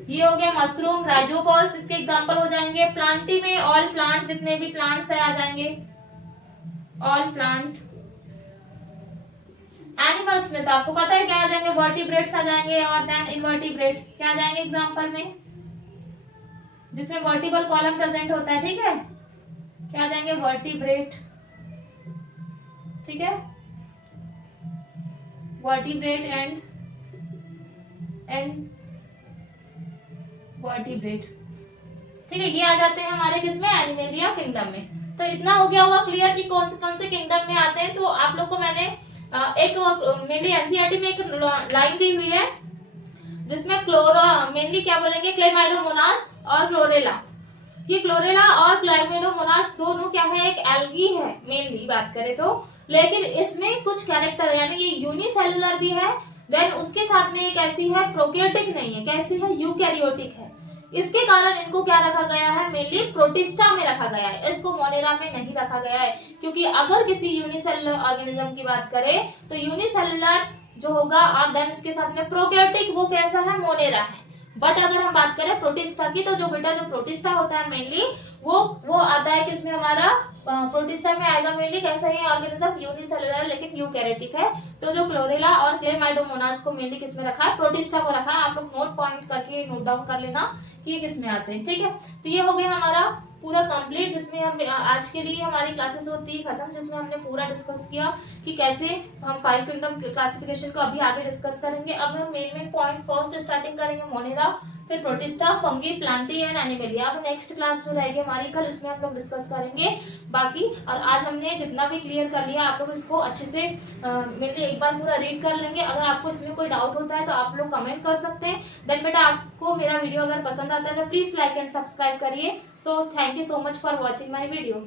ये हो गया मशरूम, राइजोपस इसके एग्जांपल हो जाएंगे। प्लांटी में ऑल प्लांट, जितने भी प्लांट्स है आ जाएंगे, ऑल प्लांट। एनिमल्स में तो आपको पता है क्या आ जाएंगे, वर्टिब्रेट्स आ जाएंगे, और देन इनवर्टिब्रेट क्या आ जाएंगे एग्जांपल में, जिसमें वर्टिबल कॉलम प्रेजेंट होता है, ठीक है, क्या आ जाएंगे, वर्टिब्रेट, ठीक है, वर्टिब्रेट एंड वर्टिब्रेट, ठीक है, ये आ जाते हैं हमारे किसमें, एनिमलिया किंगडम में। तो इतना हो गया होगा क्लियर कि कौन से किंगडम में आते हैं। तो आप लोग को मैंने एक मेनली एनसीईआरटी में एक लाइन दी हुई है जिसमें मेनली क्या बोलेंगे, क्लेमाइडोमोनास और क्लोरेला। ये क्लोरेला और क्लेमाइडोमोनास दोनों क्या है, एक एल्गी है मेनली बात करें तो, लेकिन इसमें कुछ कैरेक्टर यानी ये यूनिसेलुलर भी है, देन उसके साथ में एक ऐसी है प्रोकैरियोटिक नहीं है, कैसी है, यूकैरियोटिक है। इसके कारण इनको क्या रखा गया है, मेनली प्रोटिस्टा में रखा गया है, इसको मोनेरा में नहीं रखा गया है। क्योंकि अगर किसी यूनिसेलुलर ऑर्गेनिज्म की बात करें तो यूनिसेलुलर जो होगा और देन उसके साथ में प्रोकैरियोटिक, वो कैसा है, मोनेरा है। बट अगर हम बात करें प्रोटिस्टा की, तो जो बेटा जो प्रोटिस्टा होता है मेनली वो आता है किसमें, हमारा प्रोटिस्टा में आएगा मेनली कैसा है ऑर्गेनिज्म, यूनिसेलुलर लेकिन यूकैरियोटिक है। तो जो क्लोरेला और क्लेमाइडोमोनास को मेनली किसमें रखा है, प्रोटिस्टा को रखा है। आप लोग नोट पॉइंट करके नोट डाउन कर लेना कि ये किसमें आते हैं, ठीक है। तो ये हो गया हमारा पूरा कंप्लीट, जिसमें हम आज के लिए हमारी क्लासेस होती है खत्म, जिसमें हमने पूरा डिस्कस किया कि कैसे हम 5 किंगडम क्लासिफिकेशन को अभी आगे डिस्कस करेंगे। अब हम मेन पॉइंट फर्स्ट स्टार्टिंग करेंगे मोनेरा, फिर protista, fungi, Plantae and Animalia. अब नेक्स्ट क्लास जो रहेगी हमारी कल, इसमें हम लोग डिस्कस करेंगे बाकी। और आज हमने जितना भी क्लियर कर लिया, आप लोग इसको अच्छे से मेनली एक बार पूरा रीड कर लेंगे। अगर आपको इसमें कोई डाउट होता है तो आप लोग कमेंट कर सकते हैं। देन बेटा आपको मेरा वीडियो अगर पसंद आता है तो प्लीज लाइक एंड सब्सक्राइब करिए। So thank you so much for watching my video.